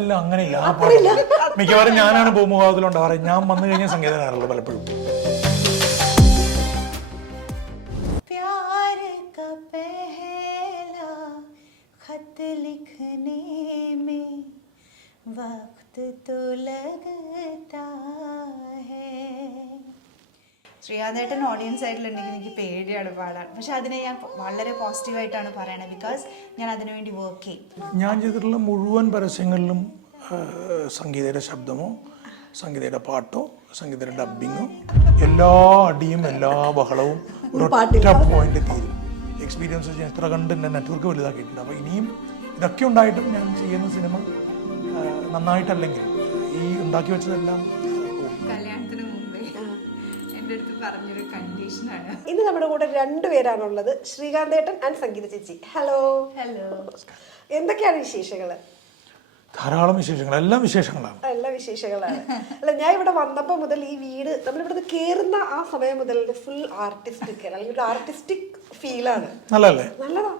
ഇല്ല, അങ്ങനെയില്ല. ആ പാട്ട് മിക്കവാറും ഞാനാണ് ഭൂമുഖത്തിലുണ്ടാവാറ്. ഞാൻ വന്നു കഴിഞ്ഞാൽ സംഗീതകാരുള്ളൂ പലപ്പോഴും. ശ്രീകാന്തേട്ടൻ ഓഡിയൻസ് ആയിട്ടുണ്ടെങ്കിൽ എനിക്ക് പേടിയാണ് പാടാൻ. പക്ഷെ അതിനെ ഞാൻ വളരെ പോസിറ്റീവായിട്ടാണ് പറയണത്. ബിക്കോസ് ഞാൻ അതിനുവേണ്ടി വർക്ക് ചെയ്യും. ഞാൻ ചെയ്തിട്ടുള്ള മുഴുവൻ പരസ്യങ്ങളിലും സംഗീതയുടെ ശബ്ദമോ സംഗീതയുടെ പാട്ടോ സംഗീതയുടെ ഡബ്ബിങ്ങോ എല്ലാ അടിയും എല്ലാ ബഹളവും ഒരൊറ്റ പോയിന്റ് തീരും. എക്സ്പീരിയൻസ് വെച്ചാൽ എത്ര കണ്ട് എൻ്റെ നെറ്റ്വർക്ക് വലുതാക്കിയിട്ടുണ്ട്. അപ്പോൾ ഇനിയും ഇതൊക്കെ ഉണ്ടായിട്ടും ഞാൻ ചെയ്യുന്ന സിനിമ നന്നായിട്ടല്ലെങ്കിൽ ഈ ഉണ്ടാക്കി വെച്ചതെല്ലാം കല്യാണത്തിന് മുമ്പേ എൻ്റെ അടുത്ത് പറഞ്ഞൊരു കണ്ടീഷനാണ്. ഇന്ന് നമ്മുടെ കൂടെ രണ്ടുപേരാണുള്ളത്, ശ്രീകാന്തേട്ടൻ ആൻഡ് സംഗീത ചേച്ചി. ഹലോ. ഹലോ. എന്തൊക്കെയാണ് വിശേഷങ്ങള്? ധാരാളം വിശേഷങ്ങൾ, എല്ലാം വിശേഷങ്ങളാണ്. എല്ലാ വിശേഷങ്ങളാണ്. അല്ല, ഞാൻ ഇവിടെ വന്നപ്പോൾ മുതൽ ഈ വീട് നമ്മളിവിടുന്ന് കയറുന്ന ആ സമയം മുതൽ ഫുൾ ആർട്ടിസ്റ്റിക് അല്ലെങ്കിൽ ഒരു ആർട്ടിസ്റ്റിക് ഫീലാണ്. നല്ലതല്ലേ? നല്ലതാ.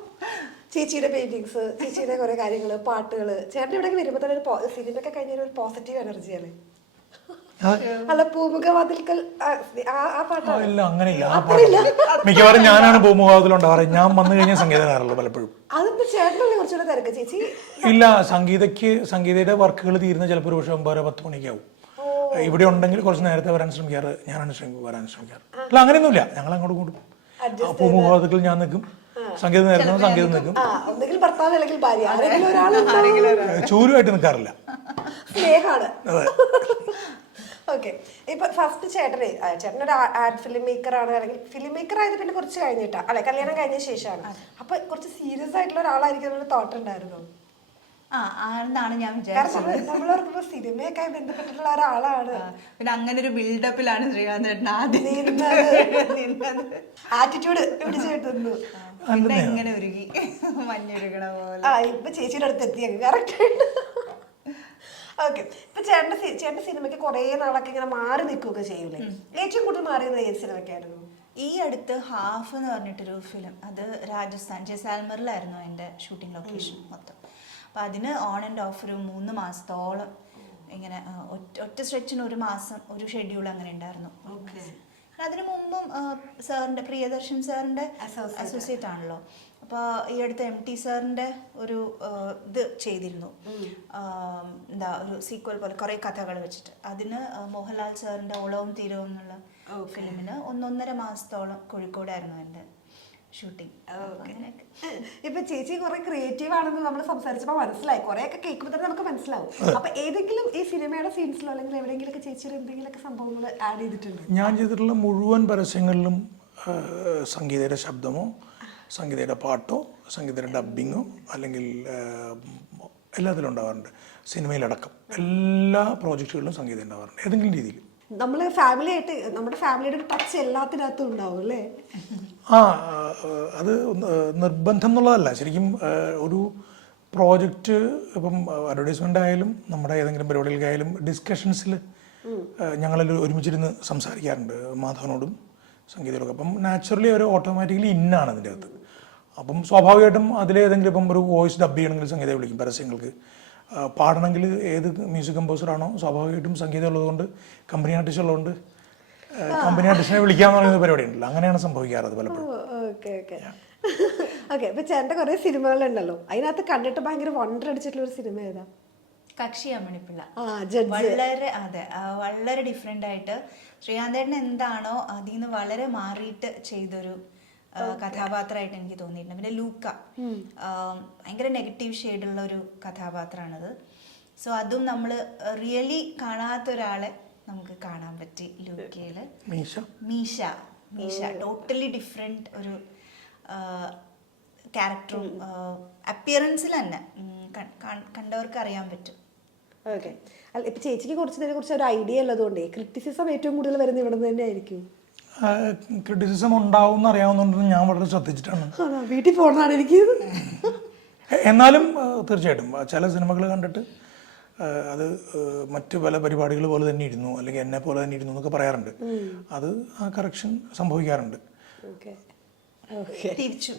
ചേച്ചിയുടെ പെയിന്റിങ്സ്, ചേച്ചിയുടെ കുറെ കാര്യങ്ങള്, പാട്ടുകള്. ചേട്ടൻ ഇവിടെ വരുമ്പോൾ തന്നെ ഒരു സിനിമ ഒക്കെ കഴിഞ്ഞ ഒരു പോസിറ്റീവ് എനർജിയാണ്. അല്ല, പൂമുഖവാതിൽക്കൽ ആ പാട്ടാണ്. ഇല്ല, അങ്ങനെയില്ല. ആ പാട്ട് മിക്കവാറും ഞാനാണ് ഭൂമുഖത്തിലുണ്ടാവാറ്. ഞാൻ വന്നു കഴിഞ്ഞാൽ സംഗീതകാരുള്ളൂ പലപ്പോഴും. അതെന്താ ചേട്ടനല്ലേ കുറച്ചുകൂടെ തിരക്ക് ചേച്ചി? ഇല്ല, സംഗീതയുടെ വർക്കുകൾ തീരുന്ന ചിലപ്പോൾ ഒരു പക്ഷേ 9-10 മണിയൊക്കെ ആവും. ഇവിടെ ഉണ്ടെങ്കിൽ കുറച്ച് നേരത്തെ വരാൻ ശ്രമിക്കാറ്, ഞാനാണ് വരാൻ ശ്രമിക്കാറ്. അല്ല, അങ്ങനെയൊന്നുമില്ല. ഞങ്ങൾ അങ്ങോട്ട് കൂടും. പൂമുഖവാതിൽക്കൽ ഞാൻ നിൽക്കും, സംഗീതം നേരത്തെ സംഗീതം നിൽക്കും. ഒന്നെങ്കിൽ ഭർത്താവ് അല്ലെങ്കിൽ ഭാര്യ, ചൂലുമായിട്ട് നിൽക്കാറില്ല. സ്നേഹാണ്. ഓക്കെ. ഇപ്പൊ ഫസ്റ്റ് ചേട്ടനൊരു ആർട്ട് ഫിലിം മേക്കർ ആണ്, അല്ലെങ്കിൽ ഫിലിം മേക്കർ ആയത് പിന്നെ കുറച്ച് കഴിഞ്ഞിട്ടാ അല്ലെ, കല്യാണം കഴിഞ്ഞ ശേഷമാണ്. അപ്പൊ കുറച്ച് സീരിയസ് ആയിട്ടുള്ള ഒരാളായിരിക്കും ഒരു തോട്ട് ഉണ്ടായിരുന്നു. ആണെന്നാണ് ഞാൻ വിചാരിച്ചത്. നമ്മളോർക്കുമ്പോ സിനിമയൊക്കെ ബന്ധപ്പെട്ടിട്ടുള്ള ഒരാളാണ്. പിന്നെ അങ്ങനെ ഒരു ബിൽഡപ്പിലാണ് ശ്രീകാന്തേട്ടൻ ആദ്യം ആറ്റിറ്റ്യൂഡ് പിടിച്ചെടുത്തു. പിന്നെ ഇങ്ങനെ ഒരുങ്ങി മഞ്ഞൊരുക്കണ പോലെ. ഇപ്പൊ ചേച്ചിയുടെ അടുത്ത് എത്തിയ കറക്റ്റ്. ഓക്കെ. ഇപ്പൊ ചേട്ടന്റെ സിനിമയ്ക്ക് കുറെ നാളൊക്കെ ഇങ്ങനെ മാറി നിൽക്കുകയൊക്കെ ചെയ്യൂലേ? ഏറ്റവും കൂടുതൽ മാറിയത് ഏത് സിനിമയ്ക്കായിരുന്നു? ഈ അടുത്ത് ഹാഫ് എന്ന് പറഞ്ഞിട്ടൊരു ഫിലിം, അത് രാജസ്ഥാൻ ജയ്സാൽമറിലായിരുന്നു എൻ്റെ ഷൂട്ടിംഗ് ലൊക്കേഷൻ മൊത്തം. അപ്പം അതിന് ഓൺ ആൻഡ് ഓഫ് ഒരു 3 മാസത്തോളം ഇങ്ങനെ ഒറ്റ സ്ട്രെച്ചിന് 1 മാസം ഒരു ഷെഡ്യൂൾ അങ്ങനെ ഉണ്ടായിരുന്നു. അതിനു മുമ്പും സാറിൻ്റെ പ്രിയദർശൻ സാറിൻ്റെ അസോസിയേറ്റ് ആണല്ലോ. അപ്പോൾ ഈ അടുത്ത് MT സാറിൻ്റെ ഒരു ഇത് ചെയ്തിരുന്നു, എന്താ ഒരു സീക്വൽ പോലെ കുറേ കഥകൾ വെച്ചിട്ട്. അതിന് മോഹൻലാൽ സാറിൻ്റെ ഓളവും തീരവും എന്നുള്ള ഫിലിമിന് 1.5 മാസത്തോളം കോഴിക്കോടായിരുന്നു എൻ്റെ ഷൂട്ടിങ്. ഇപ്പൊ ചേച്ചി കുറെ ക്രിയേറ്റീവ് ആണെന്ന് നമ്മൾ സംസാരിച്ചപ്പോൾ മനസ്സിലായി. കുറെയൊക്കെ കേൾക്കുമ്പോൾ തന്നെ നമുക്ക് മനസ്സിലാവും. അപ്പൊ ഏതെങ്കിലും ഈ സിനിമയുടെ സീൻസിലോ അല്ലെങ്കിൽ എവിടെയെങ്കിലും ചേച്ചിയുടെ എന്തെങ്കിലുമൊക്കെ സംഭവങ്ങൾ ആഡ് ചെയ്തിട്ടുണ്ട്? ഞാൻ ചെയ്തിട്ടുള്ള മുഴുവൻ പരസ്യങ്ങളിലും സംഗീതയുടെ ശബ്ദമോ സംഗീതയുടെ പാട്ടോ സംഗീതയുടെ ഡബ്ബിങ്ങോ അല്ലെങ്കിൽ എല്ലാത്തിലും ഉണ്ടാവാറുണ്ട്. സിനിമയിലടക്കം എല്ലാ പ്രോജക്റ്റുകളിലും സംഗീതം ഉണ്ടാവാറുണ്ട് ഏതെങ്കിലും രീതിയിൽ. നമ്മള് ഫാമിലിയായിട്ട് നമ്മുടെ ഫാമിലിയുടെ ഒരു ടച്ച് എല്ലാത്തിനകത്തും ഉണ്ടാവും അല്ലേ? അത് നിർബന്ധം എന്നുള്ളതല്ല. ശരിക്കും ഒരു പ്രോജക്റ്റ് ഇപ്പം അഡ്വർടൈസ്മെൻ്റ് ആയാലും നമ്മുടെ ഏതെങ്കിലും പരിപാടികൾക്കായാലും ഡിസ്കഷൻസിൽ ഞങ്ങളെല്ലാം ഒരുമിച്ചിരുന്ന് സംസാരിക്കാറുണ്ട് മാധവനോടും സംഗീതയോടൊക്കെ. അപ്പം നാച്ചുറലി അവർ ഓട്ടോമാറ്റിക്കലി ഇന്നാണ് അതിൻ്റെ അകത്ത്. അപ്പം സ്വാഭാവികമായിട്ടും അതിലേതെങ്കിലും ഇപ്പം ഒരു വോയിസ് ഡബ് ചെയ്യണമെങ്കിൽ സംഗീതം വിളിക്കും. പരസ്യങ്ങൾക്ക് പാടണമെങ്കിൽ ഏത് മ്യൂസിക് കമ്പോസറാണോ സ്വാഭാവികമായിട്ടും സംഗീതം ഉള്ളതുകൊണ്ട് കമ്പനി ആർട്ടിസ്റ്റ് ഉള്ളതുകൊണ്ട് കമ്പനി ആർട്ടിസ്റ്റിനെ വിളിക്കാന്ന് പറയുന്ന പരിപാടി ഉണ്ടല്ലോ. അങ്ങനെയാണ് സംഭവിക്കാറത് പലപ്പോഴും. ഓക്കെ. ഇപ്പൊ ചേട്ടൻ്റെ കുറെ സിനിമകളുണ്ടല്ലോ, അതിനകത്ത് കണ്ടിട്ട് ഭയങ്കര വണ്ടർ അടിച്ചിട്ടുള്ള ഒരു സിനിമ ഏതാ? കക്ഷി അമ്മണിപ്പിള്ള. വളരെ വളരെ ഡിഫറെന്റ് ആയിട്ട് ശ്രീകാന്തേട്ടൻ എന്താണോ അതിൽ നിന്ന് വളരെ മാറിയിട്ട് ചെയ്തൊരു കഥാപാത്രമായിട്ട് എനിക്ക് തോന്നിയിട്ടുണ്ട്. പിന്നെ ലൂക്ക ഭയങ്കര നെഗറ്റീവ് ഷെയ്ഡുള്ള ഒരു കഥാപാത്രമാണത്. സോ അതും നമ്മൾ റിയലി കാണാത്ത ഒരാളെ നമുക്ക് കാണാൻ പറ്റി ലൂക്കയില്. മീശ ടോട്ടലി ഡിഫറെന്റ് ഒരു ക്യാരക്ടറും അപ്പിയറൻസിൽ തന്നെ കണ്ടവർക്ക് അറിയാൻ പറ്റും. ഓക്കെ. അല്ല, ഇപ്പൊ ചേച്ചിക്ക് കുറച്ച് ഒരു ഐഡിയ ഉള്ളതുകൊണ്ടേ ക്രിറ്റിസിസം ഏറ്റവും കൂടുതൽ വരുന്നത് ഇവിടെ നിന്ന് തന്നെ ആയിരിക്കും. ക്രിറ്റിസിസം ഉണ്ടാവും എന്ന് അറിയാവുന്നതുകൊണ്ട് ഞാൻ വളരെ ശ്രദ്ധിച്ചിട്ടാണ് വീട്ടിൽ പോകുന്നതാണ് എനിക്ക്. എന്നാലും തീർച്ചയായിട്ടും ചില സിനിമകൾ കണ്ടിട്ട് അത് മറ്റു പല പരിപാടികൾ പോലെ തന്നെ ഇരുന്നു അല്ലെങ്കിൽ എന്നെ പോലെ തന്നെ ഇരുന്നു എന്നൊക്കെ പറയാറുണ്ട്. അത് ആ കറക്ഷൻ സംഭവിക്കാറുണ്ട്. തിരിച്ചു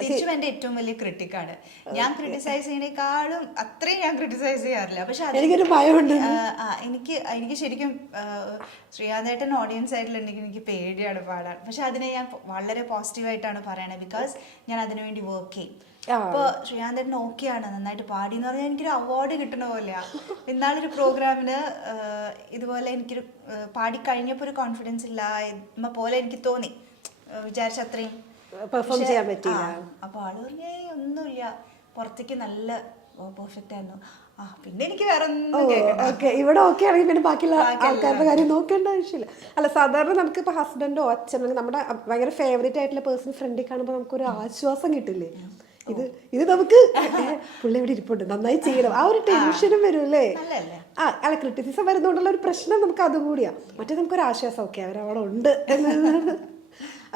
തിരിച്ചും എന്റെ ഏറ്റവും വലിയ ക്രിട്ടിക്കാണ്. ഞാൻ ക്രിട്ടിസൈസ് ചെയ്യണേക്കാളും അത്രയും ഞാൻ ക്രിട്ടിസൈസ് ചെയ്യാറില്ല. പക്ഷെ എനിക്കൊരു ഭയമുണ്ട്. എനിക്ക് ശരിക്കും ശ്രീകാന്തേട്ടൻ ഓഡിയൻസ് ആയിട്ടുണ്ടെങ്കിൽ എനിക്ക് പേടിയാണ് പാടാൻ. പക്ഷെ അതിനെ ഞാൻ വളരെ പോസിറ്റീവായിട്ടാണ് പറയണത്. ബിക്കോസ് ഞാൻ അതിനുവേണ്ടി വർക്ക് ചെയ്യും. അപ്പൊ ശ്രീകാന്തേട്ടൻ ഓക്കെയാണ്, നന്നായിട്ട് പാടി എന്ന് പറഞ്ഞാൽ എനിക്കൊരു അവാർഡ് കിട്ടണ പോലെയാ. ഇന്നാളൊരു പ്രോഗ്രാമിന് ഇതുപോലെ എനിക്കൊരു പാടി കഴിഞ്ഞപ്പോൾ ഒരു കോൺഫിഡൻസ് ഇല്ല പോലെ എനിക്ക് തോന്നി, വിചാരിച്ച അത്രയും പെർഫോം ചെയ്യാൻ പറ്റില്ല. അപ്പൊ ആള് പറഞ്ഞേ ഒന്നുമില്ല, പുറത്തേക്ക് നല്ല പെർഫെക്റ്റ് ആയിരുന്നു. പിന്നെ എനിക്ക് വേറെ ഒന്നും ഓക്കെ, ഇവിടെ ഓക്കെ ആണെങ്കിൽ പിന്നെ ബാക്കിയുള്ള ആൾക്കാരുടെ കാര്യം നോക്കേണ്ട ആവശ്യമില്ല. അല്ല, സാധാരണ നമുക്കിപ്പോൾ ഹസ്ബൻഡോ അച്ഛനോ നമ്മുടെ ഭയങ്കര ഫേവറേറ്റ് ആയിട്ടുള്ള പേഴ്സൺ ഫ്രണ്ടിൽ കാണുമ്പോൾ നമുക്കൊരു ആശ്വാസം കിട്ടില്ലേ? ഇത് നമുക്ക് പുള്ളി എവിടെ ഇരിപ്പുണ്ട്, നന്നായി ചെയ്യണം, ആ ഒരു ടെൻഷനും വരും അല്ലേ? അല്ല, ക്രിറ്റിസിസം വരുന്നതുകൊണ്ടുള്ള ഒരു പ്രശ്നം നമുക്ക് അതും കൂടിയാ. മറ്റേ നമുക്കൊരു ആശ്വാസം, ഓക്കെ അവരവിടെ ഉണ്ട് എന്നുള്ളത്.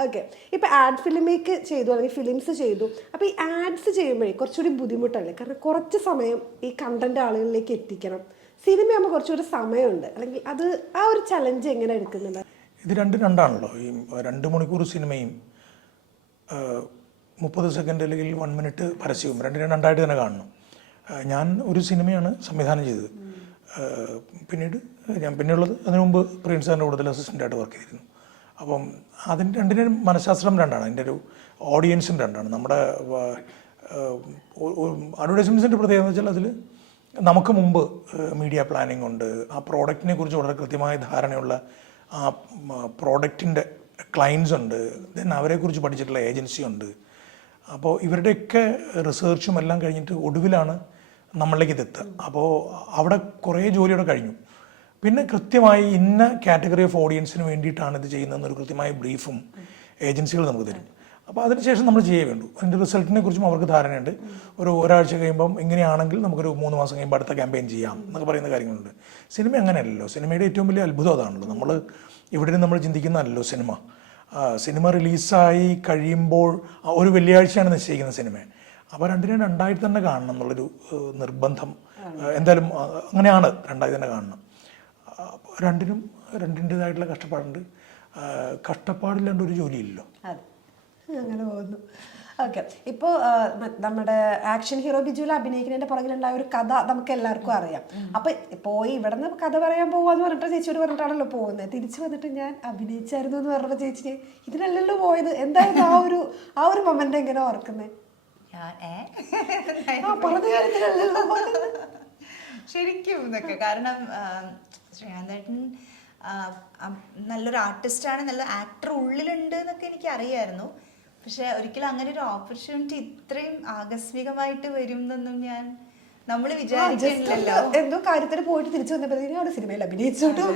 ഓക്കെ, ഇപ്പൊ ആഡ് ഫിലിമേക്ക് ചെയ്തു അല്ലെങ്കിൽ ഫിലിംസ് ചെയ്തു. അപ്പൊ ഈ ആഡ്സ് ചെയ്യുമ്പോഴേ കുറച്ചുകൂടി ബുദ്ധിമുട്ടല്ലേ? കാരണം കുറച്ച് സമയം ഈ കണ്ടന്റ് ആളുകളിലേക്ക് എത്തിക്കണം. സിനിമയാകുമ്പോൾ കുറച്ചുകൂടി സമയമുണ്ട്, അല്ലെങ്കിൽ അത് ആ ഒരു ചലഞ്ച് എങ്ങനെ എടുക്കുന്നുണ്ട്? ഇത് രണ്ടാണല്ലോ. ഈ 2 മണിക്കൂർ സിനിമയും 30 സെക്കൻഡ് അല്ലെങ്കിൽ 1 മിനിറ്റ് പരസ്യവും രണ്ടായിട്ട് തന്നെ കാണണം. ഞാൻ ഒരു സിനിമയാണ് സംവിധാനം ചെയ്തത്. പിന്നെയുള്ളത് അതിനു മുമ്പ് പ്രിൻസ് സാറിൻ്റെ കൂടുതൽ അസിസ്റ്റൻ്റായിട്ട് വർക്ക് ചെയ്തിരുന്നു. അപ്പം അതിൻ്റെ രണ്ടിനും മനഃശാസ്ത്രം രണ്ടാണ്, അതിൻ്റെ ഒരു ഓഡിയൻസും രണ്ടാണ്. നമ്മുടെ അഡ്വർടൈസ്മെൻറ്റ്സിൻ്റെ പ്രത്യേകത എന്ന് വെച്ചാൽ അതിൽ നമുക്ക് മുമ്പ് മീഡിയ പ്ലാനിംഗ് ഉണ്ട്, ആ പ്രോഡക്റ്റിനെ കുറിച്ച് വളരെ കൃത്യമായ ധാരണയുള്ള ആ പ്രോഡക്റ്റിൻ്റെ ക്ലയൻസ് ഉണ്ട്, ദെൻ അവരെക്കുറിച്ച് പഠിച്ചിട്ടുള്ള ഏജൻസി ഉണ്ട്. അപ്പോൾ ഇവരുടെയൊക്കെ റിസർച്ചും എല്ലാം കഴിഞ്ഞിട്ട് ഒടുവിലാണ് നമ്മളിലേക്ക് ഇതെത്തുക. അപ്പോൾ അവിടെ കുറേ ജോലിയോടെ കഴിഞ്ഞു. പിന്നെ കൃത്യമായി ഇന്ന കാറ്റഗറി ഓഫ് ഓഡിയൻസിന് വേണ്ടിയിട്ടാണ് ഇത് ചെയ്യുന്നതെന്നൊരു കൃത്യമായ ബ്രീഫും ഏജൻസികൾ നമുക്ക് തരും. അപ്പോൾ അതിനുശേഷം നമ്മൾ ചെയ്യേ വേണ്ടു. അതിൻ്റെ റിസൾട്ടിനെ കുറിച്ചും അവർക്ക് ധാരണയുണ്ട്. ഒരാഴ്ച കഴിയുമ്പം ഇങ്ങനെയാണെങ്കിൽ നമുക്കൊരു 3 മാസം കഴിയുമ്പോൾ അടുത്ത ക്യാമ്പയിൻ ചെയ്യാം എന്നൊക്കെ പറയുന്ന കാര്യങ്ങളുണ്ട്. സിനിമ അങ്ങനെയല്ലല്ലോ. സിനിമയുടെ ഏറ്റവും വലിയ അത്ഭുതം അതാണല്ലോ. ഇവിടെ നമ്മൾ ചിന്തിക്കുന്നതല്ലോ സിനിമ റിലീസായി കഴിയുമ്പോൾ ഒരു വെള്ളിയാഴ്ചയാണ് നിശ്ചയിക്കുന്ന സിനിമ. അപ്പോൾ രണ്ടായിട്ട് തന്നെ കാണണം എന്നുള്ളൊരു നിർബന്ധം എന്തായാലും അങ്ങനെയാണ്, രണ്ടായി തന്നെ കാണണം. രണ്ടിൻ്റെതായിട്ടുള്ള കഷ്ടപ്പാടുണ്ട്. കഷ്ടപ്പാടില്ലാണ്ട് ഒരു ജോലിയില്ലല്ലോ. അങ്ങനെ പോകുന്നു. ഓക്കെ, ഇപ്പോൾ നമ്മുടെ ആക്ഷൻ ഹീറോ ബിജുവിൽ അഭിനയിക്കുന്നതിന്റെ പുറകിലുണ്ടായ ഒരു കഥ നമുക്ക് എല്ലാവർക്കും അറിയാം. അപ്പൊ പോയി ഇവിടെ നിന്ന് കഥ പറയാൻ പോവാന്ന് പറഞ്ഞിട്ട് ചേച്ചിയോട് പറഞ്ഞിട്ടാണല്ലോ പോകുന്നത്. തിരിച്ചു വന്നിട്ട് ഞാൻ അഭിനയിച്ചായിരുന്നു എന്ന് പറഞ്ഞപ്പോൾ ചേച്ചി ഇതിനല്ലല്ലോ പോയത്, എന്തായാലും ആ ഒരു മൊമെന്റ് എങ്ങനെ ഓർക്കുന്നത്? ശരിക്കും ഇതൊക്കെ കാരണം ശ്രീകാന്തേട്ടൻ നല്ലൊരു ആർട്ടിസ്റ്റാണ്, നല്ല ആക്ടർ ഉള്ളിലുണ്ട് എന്നൊക്കെ എനിക്ക് അറിയായിരുന്നു. പക്ഷെ ഒരിക്കലും അങ്ങനെ ഒരു ഓപ്പർച്യൂണിറ്റി ഇത്രയും ആകസ്മികമായിട്ട് വരും എന്നൊന്നും നമ്മൾ വിചാരിക്കില്ലല്ലോ. എന്തോ കാര്യത്തിന് പോയിട്ട് തിരിച്ചു വന്നപ്പോഴത്തേക്കും അവിടെ സിനിമയിൽ അഭിനയിച്ചോട്ടോ.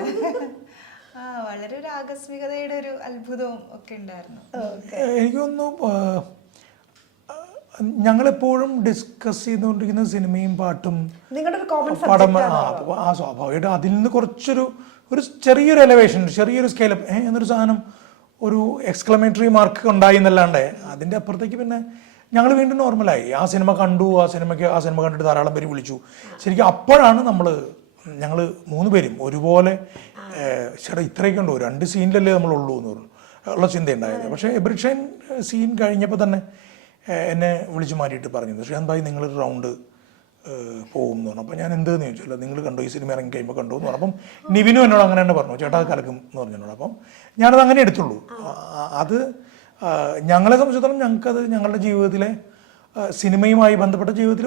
വളരെ ഒരു ആകസ്മികതയുടെ ഒരു അത്ഭുതവും ഒക്കെ ഉണ്ടായിരുന്നു. എനിക്ക് തോന്നുന്നു ഞങ്ങളെപ്പോഴും ഡിസ്കസ് ചെയ്തുകൊണ്ടിരിക്കുന്ന സിനിമയും പാട്ടും പടം സ്വാഭാവികമായിട്ട് അതിൽ നിന്ന് ഒരു ചെറിയൊരു എലവേഷൻ, ചെറിയൊരു സ്കെയിലപ്പ് എന്നൊരു സാധനം, ഒരു എക്സ്ക്ലമേറ്ററി മാർക്ക് ഉണ്ടായി എന്നല്ലാണ്ട് അതിൻ്റെ അപ്പുറത്തേക്ക് പിന്നെ ഞങ്ങൾ വീണ്ടും നോർമലായി. ആ സിനിമ കണ്ടിട്ട് ധാരാളം പേര് വിളിച്ചു. ശരിക്കും അപ്പോഴാണ് ഞങ്ങൾ 3 പേരും ഒരുപോലെ ചേട്ടാ ഇത്രയൊക്കെ ഉണ്ടോ, 2 സീനിലല്ലേ നമ്മളുള്ളൂ എന്ന് ഉള്ള ചിന്തയുണ്ടായത്. പക്ഷേ എബ്രിഷൻ സീൻ കഴിഞ്ഞപ്പോൾ തന്നെ എന്നെ വിളിച്ചു മാറ്റിയിട്ട് പറഞ്ഞത്, ശ്രീകാന്ത് ഭായി നിങ്ങളൊരു റൗണ്ട് പോകും എന്ന് പറഞ്ഞു. അപ്പോൾ ഞാൻ എന്തെന്ന് ചോദിച്ചില്ല, നിങ്ങൾ കണ്ടോ ഈ സിനിമ ഇറങ്ങി കഴിയുമ്പോൾ കണ്ടോ എന്ന് പറഞ്ഞു. അപ്പം നിവിനും എന്നോട് അങ്ങനെ തന്നെ പറഞ്ഞു, ചേട്ടാ കലക്കും എന്ന് പറഞ്ഞോട്. അപ്പം ഞാനത് അങ്ങനെ എടുത്തുള്ളൂ. അത് ഞങ്ങളെ സംബന്ധിച്ചിടത്തോളം ഞങ്ങൾക്കത് ഞങ്ങളുടെ ജീവിതത്തിലെ സിനിമയുമായി ബന്ധപ്പെട്ട ജീവിതത്തിൽ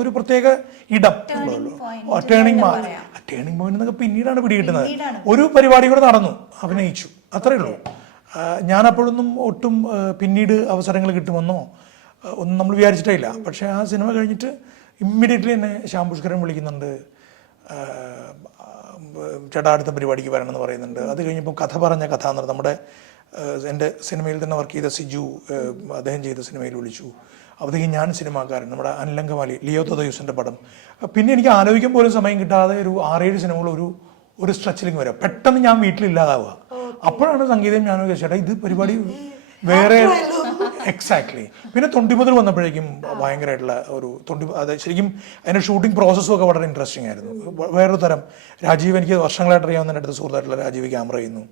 ഒരു പ്രത്യേക ഇടം ഉള്ളൂ. ടേണിംഗ് പോയിന്റ് എന്നൊക്കെ പിന്നീടാണ് പിടികിട്ടുന്നത്. ഒരു പരിപാടി കൂടെ നടന്നു, അഭിനയിച്ചു, അത്രയേ ഉള്ളൂ. ഞാനപ്പോഴൊന്നും ഒട്ടും പിന്നീട് അവസരങ്ങൾ കിട്ടുമെന്നോ ഒന്നും നമ്മൾ വിചാരിച്ചിട്ടില്ല. പക്ഷേ ആ സിനിമ കഴിഞ്ഞിട്ട് ഇമ്മീഡിയറ്റ്ലി എന്നെ ശ്യാം പുഷ്കരൻ വിളിക്കുന്നുണ്ട്, ചേട്ടാ അടുത്ത പരിപാടിക്ക് വരണമെന്ന് പറയുന്നുണ്ട്. അത് കഴിഞ്ഞപ്പോൾ കഥ പറഞ്ഞ കഥ എന്ന് പറഞ്ഞാൽ നമ്മുടെ എൻ്റെ സിനിമയിൽ തന്നെ വർക്ക് ചെയ്ത സിജു, അദ്ദേഹം ചെയ്ത സിനിമയിൽ വിളിച്ചു. അപ്പോഴത്തേക്കും ഞാൻ സിനിമാക്കാരൻ, നമ്മുടെ അനിലങ്കമാലി ലിയോ തദയൂസിൻ്റെ പടം. പിന്നെ എനിക്ക് ആലോചിക്കാൻ പോലും സമയം കിട്ടാതെ ഒരു 6-7 സിനിമകൾ ഒരു സ്ട്രെച്ചിലേക്ക് വരാം. പെട്ടെന്ന് ഞാൻ വീട്ടിലില്ലാതാവുക. അപ്പോഴാണ് സംഗീതം ഞാൻ ചേട്ടാ ഇത് പരിപാടി വേറെ എക്സാക്ട്ലി. പിന്നെ തൊണ്ടിമുതൽ വന്നപ്പോഴേക്കും ഭയങ്കരമായിട്ടുള്ള അത് ശരിക്കും അതിൻ്റെ ഷൂട്ടിംഗ് പ്രോസസ്സും ഒക്കെ വളരെ ഇൻട്രസ്റ്റിംഗ് ആയിരുന്നു. വേറൊരു തരം രാജീവ്, എനിക്ക് വർഷങ്ങളായിട്ട് അറിയാവുന്ന എൻ്റെ അടുത്ത് സുഹൃത്തായിട്ടുള്ള രാജീവ് ക്യാമറ ചെയ്യുന്നു.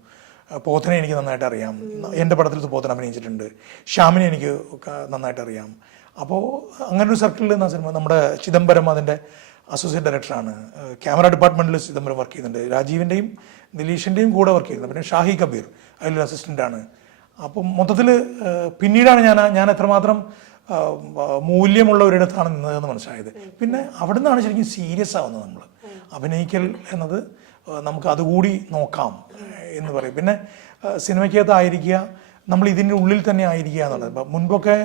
പോത്തനെ എനിക്ക് നന്നായിട്ട് അറിയാം, എൻ്റെ പടത്തിൽ പോത്തൻ അഭിനയിച്ചിട്ടുണ്ട്, ഷ്യാമിനെ എനിക്ക് നന്നായിട്ട് അറിയാം. അപ്പോൾ അങ്ങനെ ഒരു സർക്കിളിൽ എന്ന സിനിമ നമ്മുടെ ചിദംബരം അതിൻ്റെ അസോസിയേറ്റ് ഡയറക്ടറാണ്. ക്യാമറ ഡിപ്പാർട്ട്മെൻറ്റിൽ ചിദംബരം വർക്ക് ചെയ്യുന്നുണ്ട്, രാജീവിൻ്റെയും ദിലീഷിൻ്റെയും കൂടെ വർക്ക് ചെയ്യുന്നത്. പിന്നെ ഷാഹി കബീർ അതിലൊരു അസിസ്റ്റൻ്റാണ്. അപ്പം മൊത്തത്തിൽ പിന്നീടാണ് ഞാൻ എത്രമാത്രം മൂല്യമുള്ള ഒരിടത്താണ് നിന്നതെന്ന് മനസ്സിലായത്. പിന്നെ അവിടെ നിന്നാണ് ശരിക്കും സീരിയസ് ആവുന്നത്. നമ്മൾ അഭിനയിക്കൽ എന്നത് നമുക്ക് അതുകൂടി നോക്കാം എന്ന് പറയും. പിന്നെ സിനിമയ്ക്കകത്തായിരിക്കുക, നമ്മൾ ഇതിൻ്റെ ഉള്ളിൽ തന്നെ ആയിരിക്കുക എന്നുള്ളത്. ഇപ്പം മുൻപൊക്കെ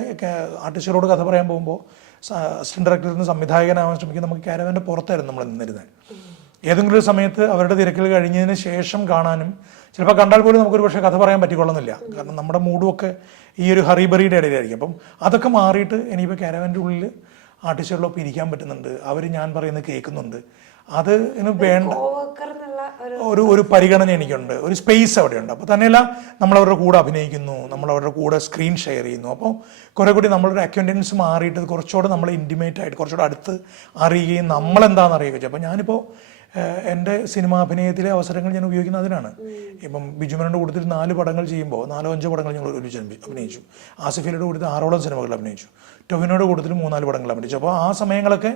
ആർട്ടിസ്റ്റുകളോട് കഥ പറയാൻ പോകുമ്പോൾ അസിസ്റ്റന്റ് ഡയറക്ടറിൽ നിന്ന് സംവിധായകനാവാൻ ശ്രമിക്കുക, നമുക്ക് ക്യാരവാൻ്റെ പുറത്തായിരുന്നു നമ്മൾ നിന്നിരുന്നത്. ഏതെങ്കിലും ഒരു സമയത്ത് അവരുടെ തിരക്കിൽ കഴിഞ്ഞതിന് ശേഷം കാണാനും, ചിലപ്പോൾ കണ്ടാൽ പോലും നമുക്കൊരു പക്ഷേ കഥ പറയാൻ പറ്റിക്കൊള്ളുന്നില്ല. കാരണം നമ്മുടെ മൂഡും ഒക്കെ ഈ ഒരു ഹറിബറിയുടെ ഇടയിലായിരിക്കും. അപ്പം അതൊക്കെ മാറിയിട്ട് എനിക്കിപ്പോൾ ക്യാരവാൻ്റെ ഉള്ളിൽ ആർട്ടിസ്റ്റുകളൊപ്പം ഇരിക്കാൻ പറ്റുന്നുണ്ട്. അവർ ഞാൻ പറയുന്നത് കേൾക്കുന്നുണ്ട്. അത് വേണ്ട ഒരു പരിഗണന എനിക്കുണ്ട്, ഒരു സ്പേസ് അവിടെയുണ്ട്. അപ്പോൾ തന്നെയല്ല നമ്മളവരുടെ കൂടെ അഭിനയിക്കുന്നു, നമ്മളവരുടെ കൂടെ സ്ക്രീൻ ഷെയർ ചെയ്യുന്നു. അപ്പോൾ കുറേ കൂടി നമ്മളൊരു അക്വൻറ്റൻസ് മാറിയിട്ട് കുറച്ചുകൂടെ നമ്മൾ ഇൻറ്റിമേറ്റ് ആയിട്ട് കുറച്ചുകൂടെ അടുത്ത് അറിയുകയും നമ്മളെന്താണെന്ന് അറിയുകയും ചെയ്യും. അപ്പോൾ ഞാനിപ്പോൾ എൻ്റെ സിനിമാ അഭിനയത്തിലെ അവസരങ്ങൾ ഞാൻ ഉപയോഗിക്കുന്നത് അതിനാണ്. ഇപ്പം ബിജുമേനോൻ്റെ കൂട്ടത്തിൽ 4 പടങ്ങൾ ചെയ്യുമ്പോൾ 4-5 പടങ്ങൾ ഞങ്ങൾ ഒരുമിച്ച് അഭിനയിച്ചു. ആസിഫലിയുടെ കൂട്ടത്തിൽ 6ഓളം സിനിമകൾ അഭിനയിച്ചു. ടൊവിനോയുടെ കൂട്ടത്തിൽ 3-4 പടങ്ങൾ അഭിനയിച്ചു. അപ്പോൾ ആ സമയങ്ങളൊക്കെ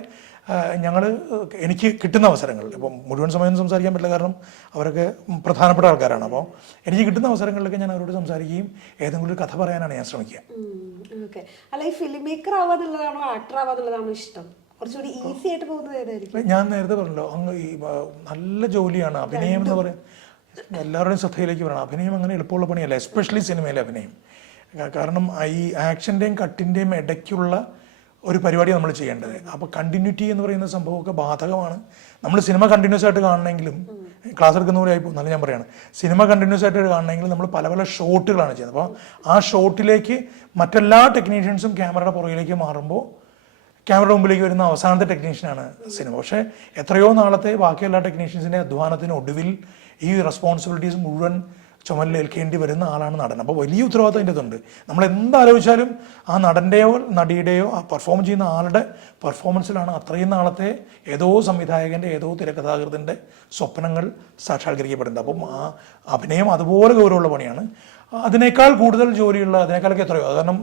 എനിക്ക് കിട്ടുന്ന അവസരങ്ങൾ, ഇപ്പം മുഴുവൻ സമയം സംസാരിക്കാൻ പറ്റില്ല, കാരണം അവരൊക്കെ പ്രധാനപ്പെട്ട ആൾക്കാരാണ്. അപ്പോൾ എനിക്ക് കിട്ടുന്ന അവസരങ്ങളിലൊക്കെ ഞാൻ അവരോട് സംസാരിക്കുകയും ഏതെങ്കിലും ഒരു കഥ പറയാനാണ് ഞാൻ ശ്രമിക്കുക. അല്ല, ഈ ഫിലിം മേക്കർ ആവാന്നുള്ളതാണോ ആക്ടർ ആവാന്നുള്ളതാണോ ഇഷ്ടം? കുറച്ചുകൂടി ഈസി ആയിട്ട് പോകുന്നത് ഏതായിരിക്കും? ഞാൻ നേരത്തെ പറഞ്ഞല്ലോ, അങ്ങ് ഈ നല്ല ജോലിയാണ് അഭിനയം എന്ന് പറയാം. എല്ലാവരുടെയും ശ്രദ്ധയിലേക്ക് പറയണം, അഭിനയം അങ്ങനെ എളുപ്പമുള്ള പണിയല്ല, എസ്പെഷ്യലി സിനിമയിലെ അഭിനയം. കാരണം ഈ ആക്ഷൻ്റെയും കട്ടിൻ്റെയും ഇടയ്ക്കുള്ള ഒരു പരിപാടി നമ്മൾ ചെയ്യേണ്ടത്. അപ്പോൾ കണ്ടിന്യൂറ്റി എന്ന് പറയുന്ന സംഭവമൊക്കെ ബാധകമാണ്. നമ്മൾ സിനിമ കണ്ടിന്യൂസ് ആയിട്ട് കാണണമെങ്കിലും, ക്ലാസ് എടുക്കുന്ന പോലെ ആയിപ്പോൾ എന്നാലും ഞാൻ പറയുകയാണ്, സിനിമ കണ്ടിന്യൂസ് ആയിട്ട് കാണണമെങ്കിൽ നമ്മൾ പല പല ഷോട്ടുകളാണ് ചെയ്യുന്നത്. അപ്പോൾ ആ ഷോട്ടിലേക്ക് മറ്റെല്ലാ ടെക്നീഷ്യൻസും ക്യാമറയുടെ പുറകിലേക്ക് മാറുമ്പോൾ ക്യാമറയുടെ മുമ്പിലേക്ക് വരുന്ന അവസാനത്തെ ടെക്നീഷ്യനാണ് സിനിമ. പക്ഷേ എത്രയോ നാളത്തെ ബാക്കിയെല്ലാ ടെക്നീഷ്യൻസിൻ്റെ അധ്വാനത്തിന് ഒടുവിൽ ഈ റെസ്പോൺസിബിലിറ്റീസ് മുഴുവൻ ചുമലിലേൽക്കേണ്ടി വരുന്ന ആളാണ് നടൻ. അപ്പോൾ വലിയ ഉത്തരവാദിത്തം അതിൻ്റെ അതുണ്ട്. നമ്മൾ എന്താലോചിച്ചാലും ആ നടൻ്റെയോ നടിയുടെയോ ആ പെർഫോം ചെയ്യുന്ന ആളുടെ പെർഫോമൻസിലാണ് അത്രയും നാളത്തെ ഏതോ സംവിധായകൻ്റെ ഏതോ തിരക്കഥാകൃത്തിൻ്റെ സ്വപ്നങ്ങൾ സാക്ഷാത്കരിക്കപ്പെടുന്നത്. അപ്പം ആ അഭിനയം അതുപോലെ ഗൗരവമുള്ള പണിയാണ്. അതിനേക്കാൾ കൂടുതൽ ജോലിയുള്ള, അതിനേക്കാളൊക്കെ എത്രയോ, കാരണം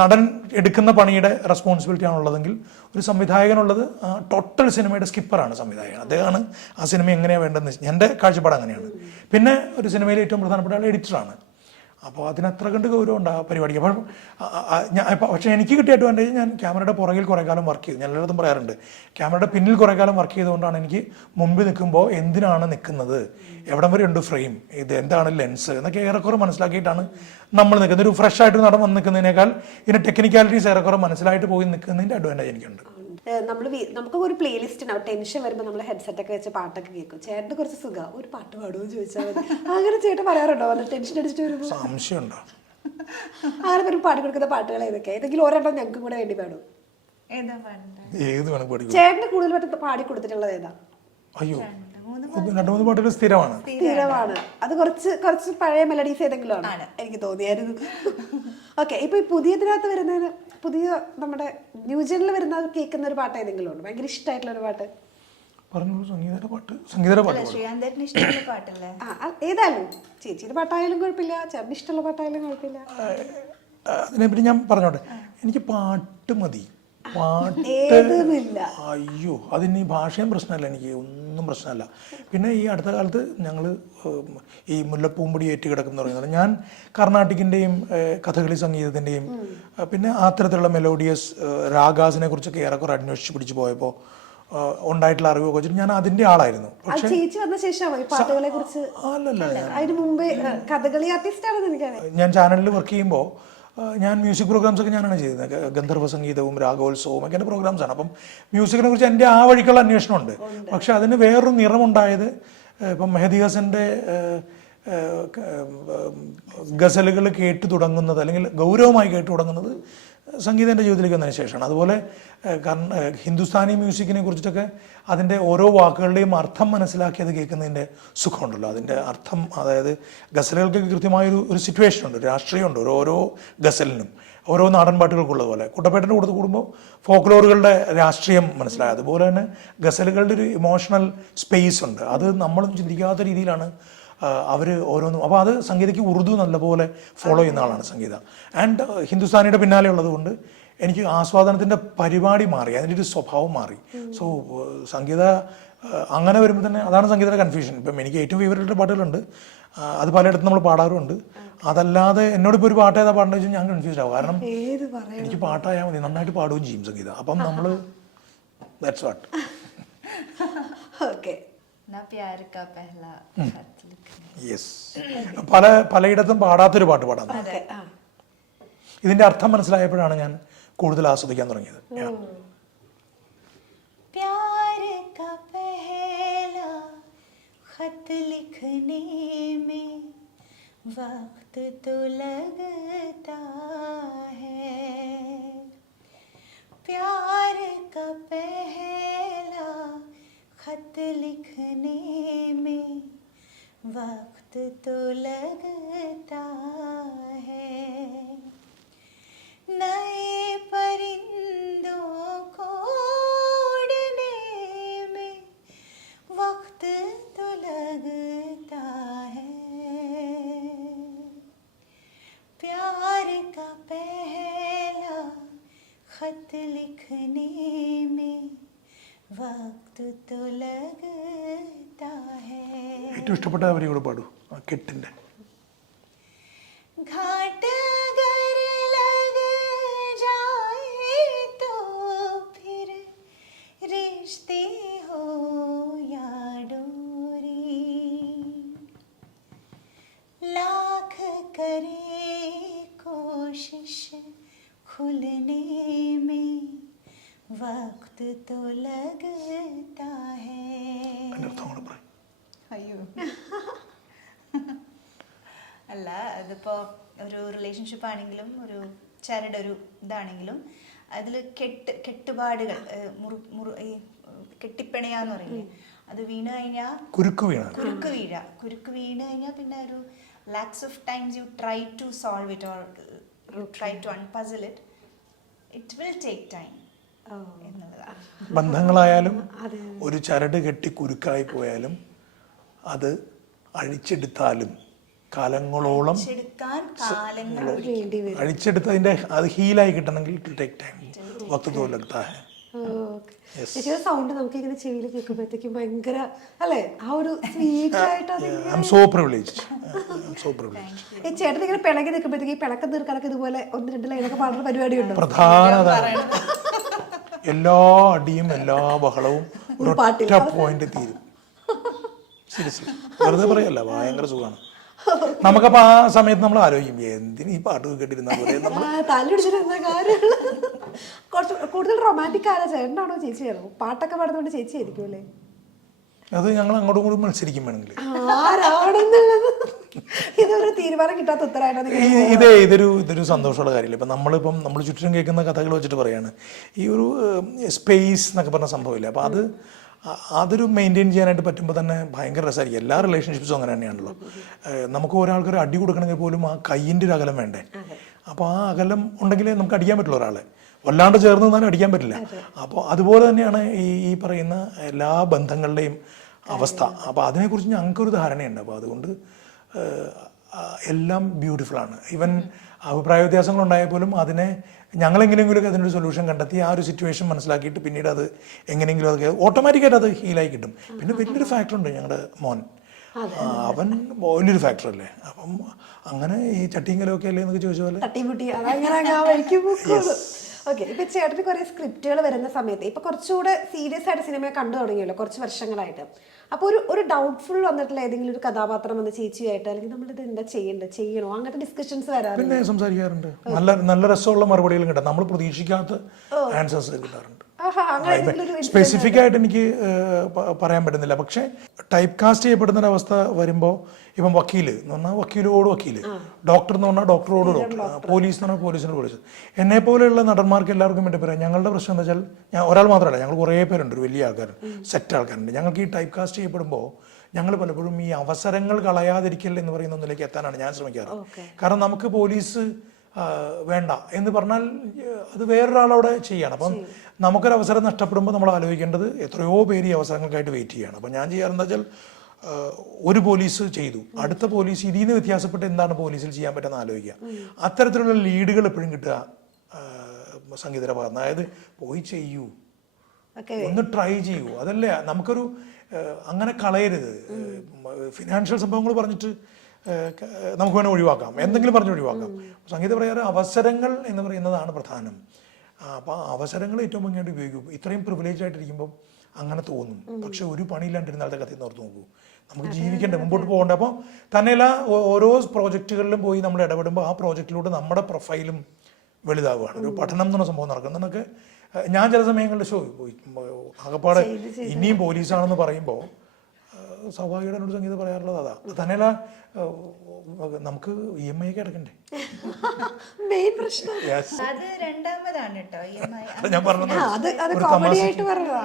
നടൻ എടുക്കുന്ന പണിയുടെ റെസ്പോൺസിബിലിറ്റി ആണുള്ളതെങ്കിൽ ഒരു സംവിധായകനുള്ളത് ടോട്ടൽ സിനിമയുടെ സ്കിപ്പറാണ് സംവിധായകൻ. അദ്ദേഹമാണ് ആ സിനിമ എങ്ങനെയാണ് വേണ്ടതെന്ന്, എൻ്റെ കാഴ്ചപ്പാട് അങ്ങനെയാണ്. പിന്നെ ഒരു സിനിമയിലെ ഏറ്റവും പ്രധാനപ്പെട്ട ആൾ എഡിറ്ററാണ്. അപ്പോൾ അതിനത്ര കണ്ട് ഗൗരവം ഉണ്ട് ആ പരിപാടിക്ക്. അപ്പം പക്ഷേ എനിക്ക് കിട്ടിയ അഡ്വാൻറ്റേജ്, ഞാൻ ക്യാമറയുടെ പുറകിൽ കുറേ കാലം വർക്ക് ചെയ്തു. ഞാൻ എല്ലായിടത്തും പറയാറുണ്ട്, ക്യാമറയുടെ പിന്നിൽ കുറേ കാലം വർക്ക് ചെയ്തുകൊണ്ടാണ് എനിക്ക് മുമ്പിൽ നിൽക്കുമ്പോൾ എന്തിനാണ് നിൽക്കുന്നത്, എവിടം വരെ ഉണ്ട് ഫ്രെയിം, ഇത് എന്താണ് ലെൻസ് എന്നൊക്കെ ഏറെക്കുറെ മനസ്സിലാക്കിയിട്ടാണ് നമ്മൾ നിൽക്കുന്നത്. ഒരു ഫ്രഷ് ആയിട്ട് നടൻ വന്ന് നിൽക്കുന്നതിനേക്കാൾ ഇതിൻ്റെ ടെക്നിക്കാലിറ്റീസ് ഏറെക്കുറെ മനസ്സിലായിട്ട് പോയി നിൽക്കുന്നതിൻ്റെ അഡ്വാൻറ്റേജ് എനിക്കുണ്ട്. നമുക്ക് ഒരു പ്ലേലിസ്റ്റ് ഉണ്ടാവും. ടെൻഷൻ വരുമ്പോൾ നമ്മൾ ഹെഡ്സെറ്റ് ഒക്കെ വെച്ച് പാട്ടൊക്കെ കേൾക്കും. ചേട്ടന് കുറച്ച് സുഖം, ഒരു പാട്ട് പാടുമെന്ന് ചോദിച്ചാൽ മതി. അങ്ങനെ ചേട്ടൻ പറയാറുണ്ടോ വന്ന് ടെൻഷൻ അടിച്ചിട്ട് വരുമ്പോൾ? സംശയമുണ്ടോ? അങ്ങനെ വരും പാടി കൊടുക്കുന്ന പാട്ടുകൾ ഏതൊക്കെ? ഏതെങ്കിലും ഒരെണ്ണം ഞങ്ങൾക്ക് കൂടെ വേണ്ടി പാടും. ഏത് വേണം പാടി? ചേട്ടന് കൂടുതൽ പാടി കൊടുത്തിട്ടുള്ളത് ഏതാ? അയ്യോ, 2-3 പാട്ടുകൾ സ്ഥിരമാണ്. അത് കുറച്ച് പഴയ മെലഡീസ് ഏതെങ്കിലും ആണ് എനിക്ക് തോന്നിയായിരുന്നു. ഓക്കെ, ഇപ്പൊ ഈ പുതിയതിനകത്ത് വരുന്നതിന്, പുതിയ നമ്മുടെ ന്യൂജനിൽ വരുന്ന കേൾക്കുന്ന ഒരു പാട്ട് ഏതെങ്കിലും ഉണ്ട് ഭയങ്കര ഇഷ്ടമായിട്ടുള്ള ഒരു പാട്ട്? പറഞ്ഞോളൂ. ഏതായാലും ചേച്ചിയുടെ പാട്ടായാലും കുഴപ്പമില്ല, ചേട്ടന് ഇഷ്ടമുള്ള പാട്ടായാലും കുഴപ്പമില്ല. അതിനെപ്പറ്റി ഞാൻ പറഞ്ഞോട്ടെ, എനിക്ക് പാട്ട് മതി. അയ്യോ, അതിന് ഈ ഭാഷയും പ്രശ്നമല്ല, എനിക്ക് ഒന്നും പ്രശ്നമല്ല. പിന്നെ ഈ അടുത്ത കാലത്ത് ഞങ്ങൾ ഈ മുല്ലപ്പൂമ്പൊടി ഏറ്റുകിടക്കും എന്ന് പറയുന്നത്, ഞാൻ കർണാട്ടിക്കിൻ്റെയും കഥകളി സംഗീതത്തിൻ്റെയും പിന്നെ അത്തരത്തിലുള്ള മെലോഡിയസ് രാഗാസിനെ കുറിച്ചൊക്കെ ഏറെക്കുറെ അന്വേഷിച്ച് പിടിച്ചു പോയപ്പോൾ ഉണ്ടായിട്ടുള്ള അറിവൊക്കെ വെച്ചിട്ട് ഞാൻ അതിൻ്റെ ആളായിരുന്നു. പക്ഷേ ഞാൻ ചാനലിൽ വർക്ക് ചെയ്യുമ്പോൾ ഞാൻ മ്യൂസിക് പ്രോഗ്രാംസ് ഒക്കെ ഞാനാണ് ചെയ്യുന്നത്. ഗന്ധർവ സംഗീതവും രാഗോത്സവവും ഒക്കെ എൻ്റെ പ്രോഗ്രാംസാണ്. അപ്പം മ്യൂസിക്കിനെ കുറിച്ച് എൻ്റെ ആ വഴിക്കുള്ള അന്വേഷണമുണ്ട്. പക്ഷെ അതിന് വേറൊരു നിറമുണ്ടായത് ഇപ്പം മെഹദി ഹസൻ്റെ ഗസലുകൾ കേട്ടു തുടങ്ങുന്നത്, അല്ലെങ്കിൽ ഗൗരവമായി കേട്ടു തുടങ്ങുന്നത് സംഗീതം എൻ്റെ ജീവിതത്തിലേക്ക് വന്നതിന് ശേഷമാണ്. അതുപോലെ ഹിന്ദുസ്ഥാനി മ്യൂസിക്കിനെ കുറിച്ചിട്ടൊക്കെ അതിൻ്റെ ഓരോ വാക്കുകളുടെയും അർത്ഥം മനസ്സിലാക്കി അത് കേൾക്കുന്നതിൻ്റെ സുഖമുണ്ടല്ലോ. അതിൻ്റെ അർത്ഥം, അതായത് ഗസലുകൾക്ക് കൃത്യമായൊരു സിറ്റുവേഷൻ ഉണ്ട്, രാഷ്ട്രീയമുണ്ട് ഓരോ ഗസലിനും, ഓരോ നാടൻ പാട്ടുകൾക്കുള്ളതുപോലെ. കുട്ടപ്പേട്ടൻ്റെ കൂടെ കൂടുമ്പോൾ ഫോക്ലോറുകളുടെ രാഷ്ട്രീയം മനസ്സിലായി. അതുപോലെ തന്നെ ഗസലുകളുടെ ഒരു ഇമോഷണൽ സ്പേസ് ഉണ്ട്. അത് നമ്മളൊന്നും ചിന്തിക്കാത്ത രീതിയിലാണ് അവർ ഓരോന്നും, അപ്പോൾ അത് സംഗീതയ്ക്ക് ഉറുദു നല്ലപോലെ ഫോളോ ചെയ്യുന്ന ആളാണ് സംഗീത. ആൻഡ് ഹിന്ദുസ്ഥാനിയുടെ പിന്നാലെ ഉള്ളതുകൊണ്ട് എനിക്ക് ആസ്വാദനത്തിൻ്റെ പരിപാടി മാറി, അതിൻ്റെ ഒരു സ്വഭാവം മാറി. സോ സംഗീത അങ്ങനെ വരുമ്പോൾ തന്നെ അതാണ് സംഗീതയുടെ കൺഫ്യൂഷൻ. ഇപ്പം എനിക്ക് ഏറ്റവും ഫേവറേറ്റ് പാട്ടുകളുണ്ട്, അത് പലയിടത്തും നമ്മൾ പാടാറുമുണ്ട്. അതല്ലാതെ എന്നോട് ഇപ്പോൾ ഒരു പാട്ട് ഏതാ പാടേണ്ടത് വെച്ചാൽ ഞാൻ കൺഫ്യൂസ്ഡ് ആവും. കാരണം എനിക്ക് പാട്ടായാൽ മതി, നന്നായിട്ട് പാടുകയും ചെയ്യും സംഗീത. അപ്പം നമ്മൾ ദാറ്റ്സ് വാട്ട്. Okay, yes. പലയിടത്തും പാടാത്തൊരു പാട്ട് പാടാം. ഇതിന്റെ അർത്ഥം മനസ്സിലായപ്പോഴാണ് ഞാൻ കൂടുതൽ ആസ്വദിക്കാൻ തുടങ്ങിയത്. प्यार का पहला खत लिखने में वक्त तो लगता है, प्यार का पहला खत लिखने में वक्त तो लगता है, नए परिंदों को उड़ने में वक्त तो लगता है, प्यार का पहला खत लिखने में वक्त तो लगता है. ഏറ്റവും ഇഷ്ടപ്പെട്ട അവരെ കൂടെ പാടൂ, ആ കെട്ടിന്റെ. घाट अगर लग जाए तो फिर रिश्ते हो या डोरी, लाख करे कोशिश खुलने में वक्त तो लगता है. അതിന്റെ അർത്ഥം കൂടെ പറയും. അയ്യോ അല്ല, അതിപ്പോൾ ഒരു റിലേഷൻഷിപ്പ് ആണെങ്കിലും ഒരു ചരട് ഒരു ഇതാണെങ്കിലും അതിൽ കെട്ടുപാടുകൾ ഈ കെട്ടിപ്പിണയാന്ന് പറയില്ലേ, അത് വീണ് കഴിഞ്ഞാൽ കുരുക്ക് വീണ് കഴിഞ്ഞാൽ പിന്നെ ഒരു lakhs of times you try to solve it or try to unpuzzle it, it will take time എന്നുള്ളതാണ്. ബന്ധങ്ങളായാലും ഒരു ചരട് കെട്ടി കുരുക്കായി പോയാലും അത് അഴിച്ചെടുത്താലും കാലങ്ങളോളം അഴിച്ചെടുത്തതിന്റെ അത് ഹീലായി കിട്ടണമെങ്കിൽ ഇറ്റ് വിൽ ടേക്ക് ടൈം, വക്ത് തോ ലഗ്താ ഹൈ. സൗണ്ട് നമുക്ക് ഇങ്ങനെ ചെവിയിൽ കേൾക്കുമ്പോഴത്തേക്കും ഭയങ്കര അല്ലേ, ആ ഒരു സ്വീറ്റ് ആയിട്ട്. I am so privileged. ഈ ചേട്ടൻ ഇങ്ങനെ പിണങ്ങി നിൽക്കുമ്പോഴത്തേക്ക് പിണക്കം തീർക്കാനൊക്കെ ഇതുപോലെ 1-2 ലൈനൊക്കെ പാടുന്ന പരിപാടിയുണ്ട്. പ്രധാനതാണ് എല്ലാ അടിയും എല്ലാ ബഹളവും ഒറ്റ പോയിന്റ് തീരും. സീരിയസ്ലി, വെറുതെ പറയല്ല, ഭയങ്കര സുഖമാണ്. നമുക്കപ്പോൾ ആ സമയത്ത് നമ്മൾ ആലോചിക്കും എന്തിന് ഈ പാട്ട് കേട്ടിരുന്ന പോലെ തല്ലിടിച്ചിരുന്ന കാര്യമുള്ള. കുറച്ച് കൂടുതൽ റൊമാൻറ്റിക് ആരാ, ചേട്ടനാണോ ചേച്ചിയാണോ? പാട്ടൊക്കെ പാടുന്നതുകൊണ്ട് ചേച്ചി ആയിരിക്കും അല്ലേ? അത് ഞങ്ങൾ അങ്ങോട്ടും ഇങ്ങോട്ടും മത്സരിക്കും വേണമെങ്കിൽ. ആരാണെന്നുള്ളത് ഇതൊരു തീരുമാനം കിട്ടാത്ത ഉത്തരവായിട്ടാണ്. ഇതൊരു സന്തോഷമുള്ള കാര്യമില്ല. ഇപ്പം നമ്മൾ ചുറ്റും കേൾക്കുന്ന കഥകൾ വെച്ചിട്ട് പറയാണ് ഈ ഒരു സ്പേസ് എന്നൊക്കെ പറഞ്ഞ സംഭവമില്ല. അപ്പോൾ അതൊരു മെയിൻറ്റെയിൻ ചെയ്യാനായിട്ട് പറ്റുമ്പോൾ തന്നെ ഭയങ്കര രസമായിരിക്കും. എല്ലാ റിലേഷൻഷിപ്സും അങ്ങനെ തന്നെയാണല്ലോ. നമുക്ക് ഒരാൾക്കൊരു അടി കൊടുക്കണമെങ്കിൽ പോലും ആ കയ്യിൻ്റെ ഒരു അകലം വേണ്ടേ. അപ്പോൾ ആ അകലം ഉണ്ടെങ്കിലേ നമുക്ക് അടിക്കാൻ പറ്റുള്ളൂ ഒരാളെ. വല്ലാണ്ട് ചേർന്ന് നിന്നാലും അടിക്കാൻ പറ്റില്ല. അപ്പോൾ അതുപോലെ തന്നെയാണ് ഈ പറയുന്ന എല്ലാ ബന്ധങ്ങളുടെയും അവസ്ഥ. അപ്പോൾ അതിനെക്കുറിച്ച് ഞങ്ങൾക്കൊരു ധാരണയുണ്ട്. അപ്പോൾ അതുകൊണ്ട് എല്ലാം ബ്യൂട്ടിഫുള്ളാണ്. ഈവൻ അഭിപ്രായ വ്യത്യാസങ്ങളുണ്ടായാൽ പോലും അതിനെ ഞങ്ങളെങ്ങനെയെങ്കിലും അതിനൊരു സൊല്യൂഷൻ കണ്ടെത്തി ആ ഒരു സിറ്റുവേഷൻ മനസ്സിലാക്കിയിട്ട് പിന്നീട് അത് എങ്ങനെയെങ്കിലും അതൊക്കെ ഓട്ടോമാറ്റിക്കായിട്ട് അത് ഹീലായി കിട്ടും. പിന്നെ വലിയൊരു ഫാക്ടറുണ്ട്, ഞങ്ങളുടെ മോൻ, അവൻ വലിയൊരു ഫാക്ടർ അല്ലേ. അപ്പം അങ്ങനെ ഈ ചട്ടിയും കലമൊക്കെ അല്ലേ എന്നൊക്കെ ചോദിച്ച പോലെ ഓക്കെ. ഇപ്പൊ ചേട്ടന് കുറെ സ്ക്രിപ്റ്റുകൾ വരുന്ന സമയത്ത് ഇപ്പൊ കുറച്ചുകൂടെ സീരിയസ് ആയിട്ട് സിനിമയെ കണ്ടു തുടങ്ങിയല്ലോ കുറച്ച് വർഷങ്ങളായിട്ട്. അപ്പോൾ ഒരു ഡൗട്ട്ഫുൾ വന്നിട്ടുള്ള ഏതെങ്കിലും ഒരു കഥാപാത്രം വന്ന് ചേച്ചിയായിട്ട് അല്ലെങ്കിൽ നമ്മളിത് എന്താ ചെയ്യണോ അങ്ങനത്തെ ഡിസ്കഷൻസ് വരാറുണ്ട്? പിന്നെ സംസാരിക്കാറുണ്ട്. നല്ല രസമുള്ള മറുപടികളും കിട്ടാം, നമ്മൾ പ്രതീക്ഷിക്കാത്ത ആൻസേഴ്സ് കിട്ടാറുണ്ട്. സ്പെസിഫിക് ആയിട്ട് എനിക്ക് പറയാൻ പറ്റുന്നില്ല. പക്ഷേ ടൈപ്പ് കാസ്റ്റ് ചെയ്യപ്പെടുന്ന ഒരവസ്ഥ വരുമ്പോൾ ഇപ്പം വക്കീൽ എന്ന് പറഞ്ഞാൽ വക്കീലോട് വക്കീൽ, ഡോക്ടർ എന്ന് പറഞ്ഞാൽ ഡോക്ടറോട് ഡോക്ടർ, പോലീസ് എന്ന് പറഞ്ഞാൽ പോലീസിനോട് പോലീസ്. എന്നെ പോലെയുള്ള നടന്മാർക്ക് എല്ലാവർക്കും വേണ്ടി പറയാം, ഞങ്ങളുടെ പ്രശ്നം എന്താ വെച്ചാൽ ഞാൻ ഒരാൾ മാത്രമല്ല, ഞങ്ങൾ കുറേ പേരുണ്ട്, ഒരു വലിയ ആൾക്കാരുണ്ട്, സെറ്റ് ആൾക്കാരുണ്ട്. ഞങ്ങൾക്ക് ഈ ടൈപ്പ് കാസ്റ്റ് ചെയ്യപ്പെടുമ്പോൾ ഞങ്ങൾ പലപ്പോഴും ഈ അവസരങ്ങൾ കളയാതിരിക്കൽ എന്ന് പറയുന്ന ഒന്നിലേക്ക് എത്താനാണ് ഞാൻ ശ്രമിക്കാറ്. കാരണം നമുക്ക് പോലീസ് വേണ്ട എന്ന് പറഞ്ഞാൽ അത് വേറൊരാളവിടെ ചെയ്യണം. അപ്പം നമുക്കൊരവസരം നഷ്ടപ്പെടുമ്പോൾ നമ്മൾ ആലോചിക്കേണ്ടത് എത്രയോ പേര് ഈ അവസരങ്ങൾക്കായിട്ട് വെയിറ്റ് ചെയ്യണം. അപ്പം ഞാൻ ചെയ്യാറെന്താ വെച്ചാൽ ഒരു പോലീസ് ചെയ്തു, അടുത്ത പോലീസ് ഇതിൽ നിന്ന് വ്യത്യാസപ്പെട്ട് എന്താണ് പോലീസിൽ ചെയ്യാൻ പറ്റുന്ന ആലോചിക്കുക. അത്തരത്തിലുള്ള ലീഡുകൾ എപ്പോഴും കിട്ടുക സംഗീതയുടെ ഭാഗത്ത്. അതായത് പോയി ചെയ്യൂ, ഒന്ന് ട്രൈ ചെയ്യൂ. അതല്ലേ നമുക്കൊരു അങ്ങനെ കളയരുത്. ഫിനാൻഷ്യൽ സംഭവങ്ങൾ പറഞ്ഞിട്ട് നമുക്ക് വേണേൽ ഒഴിവാക്കാം, എന്തെങ്കിലും പറഞ്ഞ് ഒഴിവാക്കാം. സംഗീത പ്രകാരം അവസരങ്ങൾ എന്ന് പറയുന്നതാണ് പ്രധാനം. അപ്പോൾ അവസരങ്ങൾ ഏറ്റവും ഭംഗിയായിട്ട് ഉപയോഗിക്കും. ഇത്രയും പ്രിവിലേജ് ആയിട്ടിരിക്കുമ്പോൾ അങ്ങനെ തോന്നും. പക്ഷെ ഒരു പണിയില്ലാണ്ടിരുന്നാലത്തെ കഥ ഓർത്ത് നോക്കൂ, നമുക്ക് ജീവിക്കണ്ടേ, മുമ്പോട്ട് പോകണ്ടേ. അപ്പോൾ തന്നെയല്ല ഓരോ പ്രോജക്റ്റുകളിലും പോയി നമ്മൾ ഇടപെടുമ്പോൾ ആ പ്രോജക്റ്റിലൂടെ നമ്മുടെ പ്രൊഫൈലും വലുതാവുകയാണ്. ഒരു പഠനം എന്നുള്ള സംഭവം നടക്കുന്നതൊക്കെ ഞാൻ ചില സമയങ്ങളിൽ പോയി ആകപ്പാടെ ഇനിയും പോലീസാണെന്ന് പറയുമ്പോൾ സ്വാഭാവികമായിട്ട് ഒരു സംഗീതം പറയാറുള്ളത് അതാ. തന്നെയല്ല നമുക്ക് EMI ഒക്കെ അടക്കണ്ടേ, അത് രണ്ടാമതാണ് കേട്ടോ EMI. ഞാൻ പറഞ്ഞത്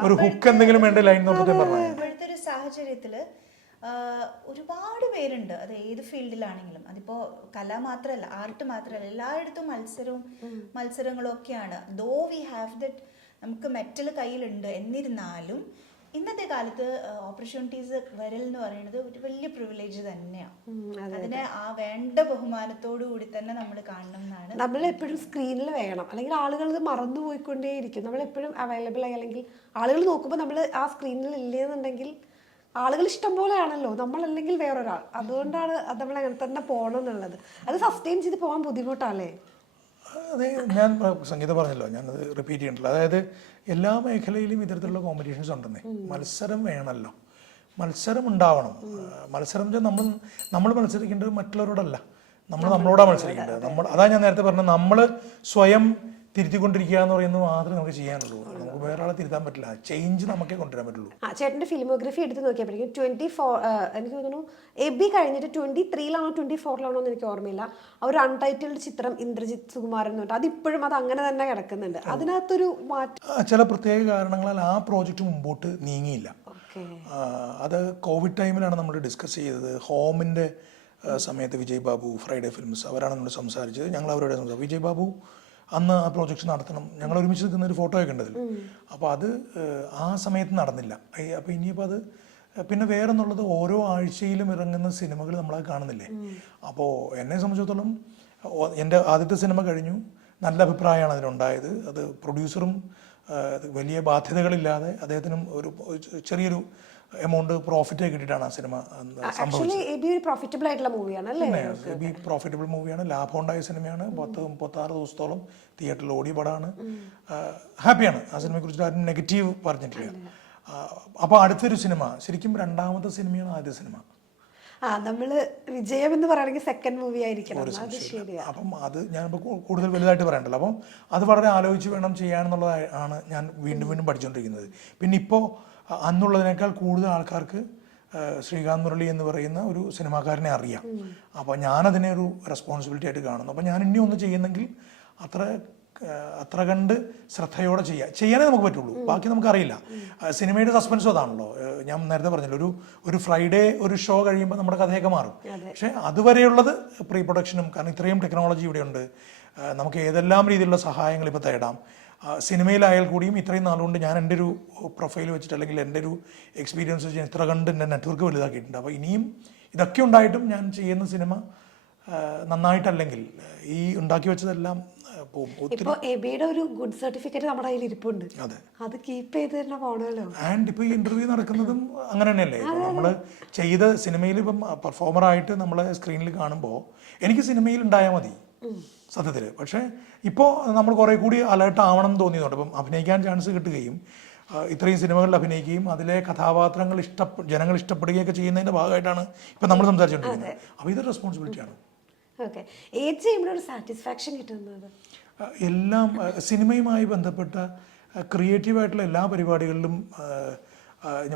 ഒരു ഹുക്ക് എന്തെങ്കിലും വേണ്ട ലൈൻ നോക്കിട്ട് പറഞ്ഞു. ഇപ്പോഴത്തെ ഒരു സാഹചര്യത്തില് ഒരുപാട് പേരുണ്ട്, അത് ഏത് ഫീൽഡിലാണെങ്കിലും. അതിപ്പോ കല മാത്രമല്ല, ആർട്ട് മാത്രമല്ല, എല്ലായിടത്തും മത്സരങ്ങളും ഒക്കെയാണ്. ദോ വി ഹാവ് ദറ്റ്, നമുക്ക് മെറ്റൽ കയ്യിലുണ്ട്. എന്നിരുന്നാലും ഇന്നത്തെ കാലത്ത് ഓപ്പർച്യൂണിറ്റീസ് വരൽ എന്ന് പറയുന്നത് ഒരു വലിയ പ്രിവിലേജ് തന്നെയാണ്. അതിനെ ആ വേണ്ട ബഹുമാനത്തോടു കൂടി തന്നെ നമ്മൾ കാണണം എന്നാണ്. നമ്മൾ എപ്പോഴും സ്ക്രീനിൽ വേണം, അല്ലെങ്കിൽ ആളുകൾ ഇത് മറന്നു പോയിക്കൊണ്ടേയിരിക്കും. നമ്മൾ എപ്പോഴും അവൈലബിൾ ആയി, അല്ലെങ്കിൽ ആളുകൾ നോക്കുമ്പോൾ നമ്മൾ ആ സ്ക്രീനിൽ ഇല്ലെന്നുണ്ടെങ്കിൽ ആളുകൾ ഇഷ്ടം പോലെയാണല്ലോ, നമ്മളല്ലെങ്കിൽ വേറൊരാൾ. അതുകൊണ്ടാണ് അത് നമ്മൾ അങ്ങനെ തന്നെ പോകണം എന്നുള്ളത്. അത് സസ്റ്റെയിൻ ചെയ്ത് പോകാൻ ബുദ്ധിമുട്ടല്ലേ? അതെ, ഞാൻ സംഗീതം പറഞ്ഞല്ലോ, ഞാനത് റിപ്പീറ്റ് ചെയ്യണ്ടല്ലോ. അതായത് എല്ലാ മേഖലയിലും ഇത്തരത്തിലുള്ള കോമ്പറ്റീഷൻസ് ഉണ്ടെന്നേ. മത്സരം വേണമല്ലോ, മത്സരം ഉണ്ടാവണം. മത്സരം നമ്മൾ മത്സരിക്കേണ്ടത് മറ്റുള്ളവരോടല്ല, നമ്മളോടാണ് മത്സരിക്കേണ്ടത്. അതാ ഞാൻ നേരത്തെ പറഞ്ഞത്, നമ്മൾ സ്വയം തിരുത്തിക്കൊണ്ടിരിക്കുക എന്ന് പറയുന്നത് മാത്രമേ നമുക്ക് ചെയ്യാനുള്ളൂ. നമുക്ക് വേറെ ആളെ തിരുത്താൻ പറ്റില്ല. ചേഞ്ച് നമുക്കേ കൊണ്ടുവരാൻ പറ്റുള്ളൂ. ചേട്ടൻ്റെ ഫിലിമോഗ്രഫി എടുത്ത് നോക്കിയപ്പോഴേക്കും 24 എനിക്ക് തോന്നുന്നു എബി കഴിഞ്ഞിട്ട് 23-ലാണോ 24-ലാണോ എന്ന് എനിക്ക് ഓർമ്മയില്ല. ആ ഒരു അൺടൈറ്റിൽഡ് ചിത്രം ഇന്ദ്രജിത്ത് സുകുമാരൻ എന്ന് പറഞ്ഞിട്ട് അതിപ്പോഴും അത് അങ്ങനെ തന്നെ കിടക്കുന്നുണ്ട്. അതിനകത്തൊരു മാറ്റം ചില പ്രത്യേക കാരണങ്ങളാൽ ആ പ്രോജക്റ്റ് മുമ്പോട്ട് നീങ്ങിയില്ല. അത് കോവിഡ് ടൈമിലാണ് നമ്മൾ ഡിസ്കസ് ചെയ്തത്. ഹോമിൻ്റെ സമയത്ത് വിജയ് ബാബു, ഫ്രൈഡേ ഫിലിംസ്, അവരാണ് നമ്മൾ സംസാരിച്ചത്. ഞങ്ങൾ അവരോട് സംസാരിച്ചു. വിജയ് ബാബു അന്ന് ആ പ്രോജക്റ്റ് നടത്തണം, ഞങ്ങൾ ഒരുമിച്ച് നിൽക്കുന്ന ഒരു ഫോട്ടോ ഒക്കെ ഉണ്ടതിൽ. അപ്പോൾ അത് ആ സമയത്ത് നടന്നില്ല. അപ്പോൾ ഇനിയിപ്പോൾ അത് പിന്നെ വേറെ എന്നുള്ളത്, ഓരോ ആഴ്ചയിലും ഇറങ്ങുന്ന സിനിമകൾ നമ്മളത് കാണുന്നില്ലേ. അപ്പോൾ എന്നെ സംബന്ധിച്ചിടത്തോളം എൻ്റെ ആദ്യത്തെ സിനിമ കഴിഞ്ഞു, നല്ല അഭിപ്രായമാണ് അതിനുണ്ടായത്. അത് പ്രൊഡ്യൂസറും വലിയ ബാധ്യതകളില്ലാതെ അദ്ദേഹത്തിനും ഒരു ചെറിയൊരു എമൗണ്ട് പ്രോഫിറ്റ് കിട്ടിയിട്ടാണ് ആ സിനിമ സംഭവിച്ചത്. പ്രോഫിറ്റബിൾ മൂവിയാണ്, ലാഭം ഉണ്ടായ സിനിമയാണ്. 36 ദിവസത്തോളം തിയേറ്ററിൽ ഓടിയ പടമാണ്. ഹാപ്പിയാണ്. ആ സിനിമയെ കുറിച്ച് ആരും നെഗറ്റീവ് പറഞ്ഞിട്ടില്ല. അപ്പോൾ അടുത്തൊരു സിനിമ ശരിക്കും രണ്ടാമത്തെ സിനിമയാണ് ആദ്യ സിനിമ. നമ്മള് വിജയം എന്ന് പറയുകയാണെങ്കിൽ സെക്കൻഡ് മൂവി ആയിരിക്കണം. അപ്പം അത് ഞാനിപ്പോൾ കൂടുതൽ വലുതായിട്ട് പറയണ്ടല്ലോ. അപ്പം അത് വളരെ ആലോചിച്ച് വേണം ചെയ്യാനെന്നുള്ളതാണ് ഞാൻ വീണ്ടും പഠിച്ചുകൊണ്ടിരിക്കുന്നത്. പിന്നെ ഇപ്പോൾ അന്നുള്ളതിനേക്കാൾ കൂടുതൽ ആൾക്കാർക്ക് ശ്രീകാന്ത് മുരളി എന്ന് പറയുന്ന ഒരു സിനിമാക്കാരനെ അറിയാം. അപ്പോൾ ഞാനതിനെ ഒരു റെസ്പോൺസിബിലിറ്റി ആയിട്ട് കാണുന്നു. അപ്പോൾ ഞാൻ ഇനി ഒന്ന് ചെയ്യുന്നെങ്കിൽ അത്ര കണ്ട് ശ്രദ്ധയോടെ ചെയ്യാനേ നമുക്ക് പറ്റുള്ളൂ. ബാക്കി നമുക്കറിയില്ല. സിനിമയുടെ സസ്പെൻസും അതാണല്ലോ. ഞാൻ നേരത്തെ പറഞ്ഞല്ലോ, ഒരു ഫ്രൈഡേ ഒരു ഷോ കഴിയുമ്പോൾ നമ്മുടെ കഥയൊക്കെ മാറും. പക്ഷേ അതുവരെയുള്ളത് പ്രീ പ്രൊഡക്ഷനും, കാരണം ഇത്രയും ടെക്നോളജി ഇവിടെയുണ്ട്. നമുക്ക് ഏതെല്ലാം രീതിയിലുള്ള സഹായങ്ങൾ ഇപ്പോൾ തേടാം. സിനിമയിലായാൽ കൂടിയും ഇത്രയും നാളുകൊണ്ട് ഞാൻ എൻ്റെ ഒരു പ്രൊഫൈൽ വെച്ചിട്ട്, അല്ലെങ്കിൽ എൻ്റെ ഒരു എക്സ്പീരിയൻസ് വെച്ച് ഇത്ര കണ്ട് എൻ്റെ നെറ്റ്വർക്ക് വലുതാക്കിയിട്ടുണ്ട്. അപ്പോൾ ഇനിയും ഇതൊക്കെ ഉണ്ടായിട്ടും ഞാൻ ചെയ്യുന്ന സിനിമ നന്നായിട്ടല്ലെങ്കിൽ ഈ ഉണ്ടാക്കി വെച്ചതെല്ലാം ഇപ്പോൾ എബിയുടെ ഒരു ഗുഡ് സർട്ടിഫിക്കറ്റ് നമ്മുടെ കയ്യിൽ ഇരിപ്പുണ്ട്. അത് കീപ്പ് ചെയ്ത് തന്നെ പോകണമല്ലോ. ആൻഡ് ഇപ്പോൾ ഈ ഇന്റർവ്യൂ നടക്കുന്നതും അങ്ങനെ തന്നെയല്ലേ. നമ്മൾ ചെയ്ത സിനിമയിൽ ഇപ്പം പെർഫോമറായിട്ട് നമ്മളെ സ്ക്രീനിൽ കാണുമ്പോൾ എനിക്ക് സിനിമയിൽ ഉണ്ടായാൽ മതി സത്യത്തിൽ. പക്ഷേ ഇപ്പോൾ നമ്മൾ കുറേ കൂടി അലേർട്ട് ആവണം എന്ന് തോന്നിയതുകൊണ്ട് ഇപ്പം അഭിനയിക്കാൻ ചാൻസ് കിട്ടുകയും ഇത്രയും സിനിമകളിൽ അഭിനയിക്കുകയും അതിലെ കഥാപാത്രങ്ങൾ ജനങ്ങൾ ഇഷ്ടപ്പെടുകയൊക്കെ ചെയ്യുന്നതിൻ്റെ ഭാഗമായിട്ടാണ് ഇപ്പം നമ്മൾ സംസാരിച്ചുകൊണ്ടിരിക്കുന്നത്. അപ്പോൾ ഇതൊരു റെസ്പോൺസിബിലിറ്റിയാണ്. എല്ലാം സിനിമയുമായി ബന്ധപ്പെട്ട ക്രിയേറ്റീവായിട്ടുള്ള എല്ലാ പരിപാടികളിലും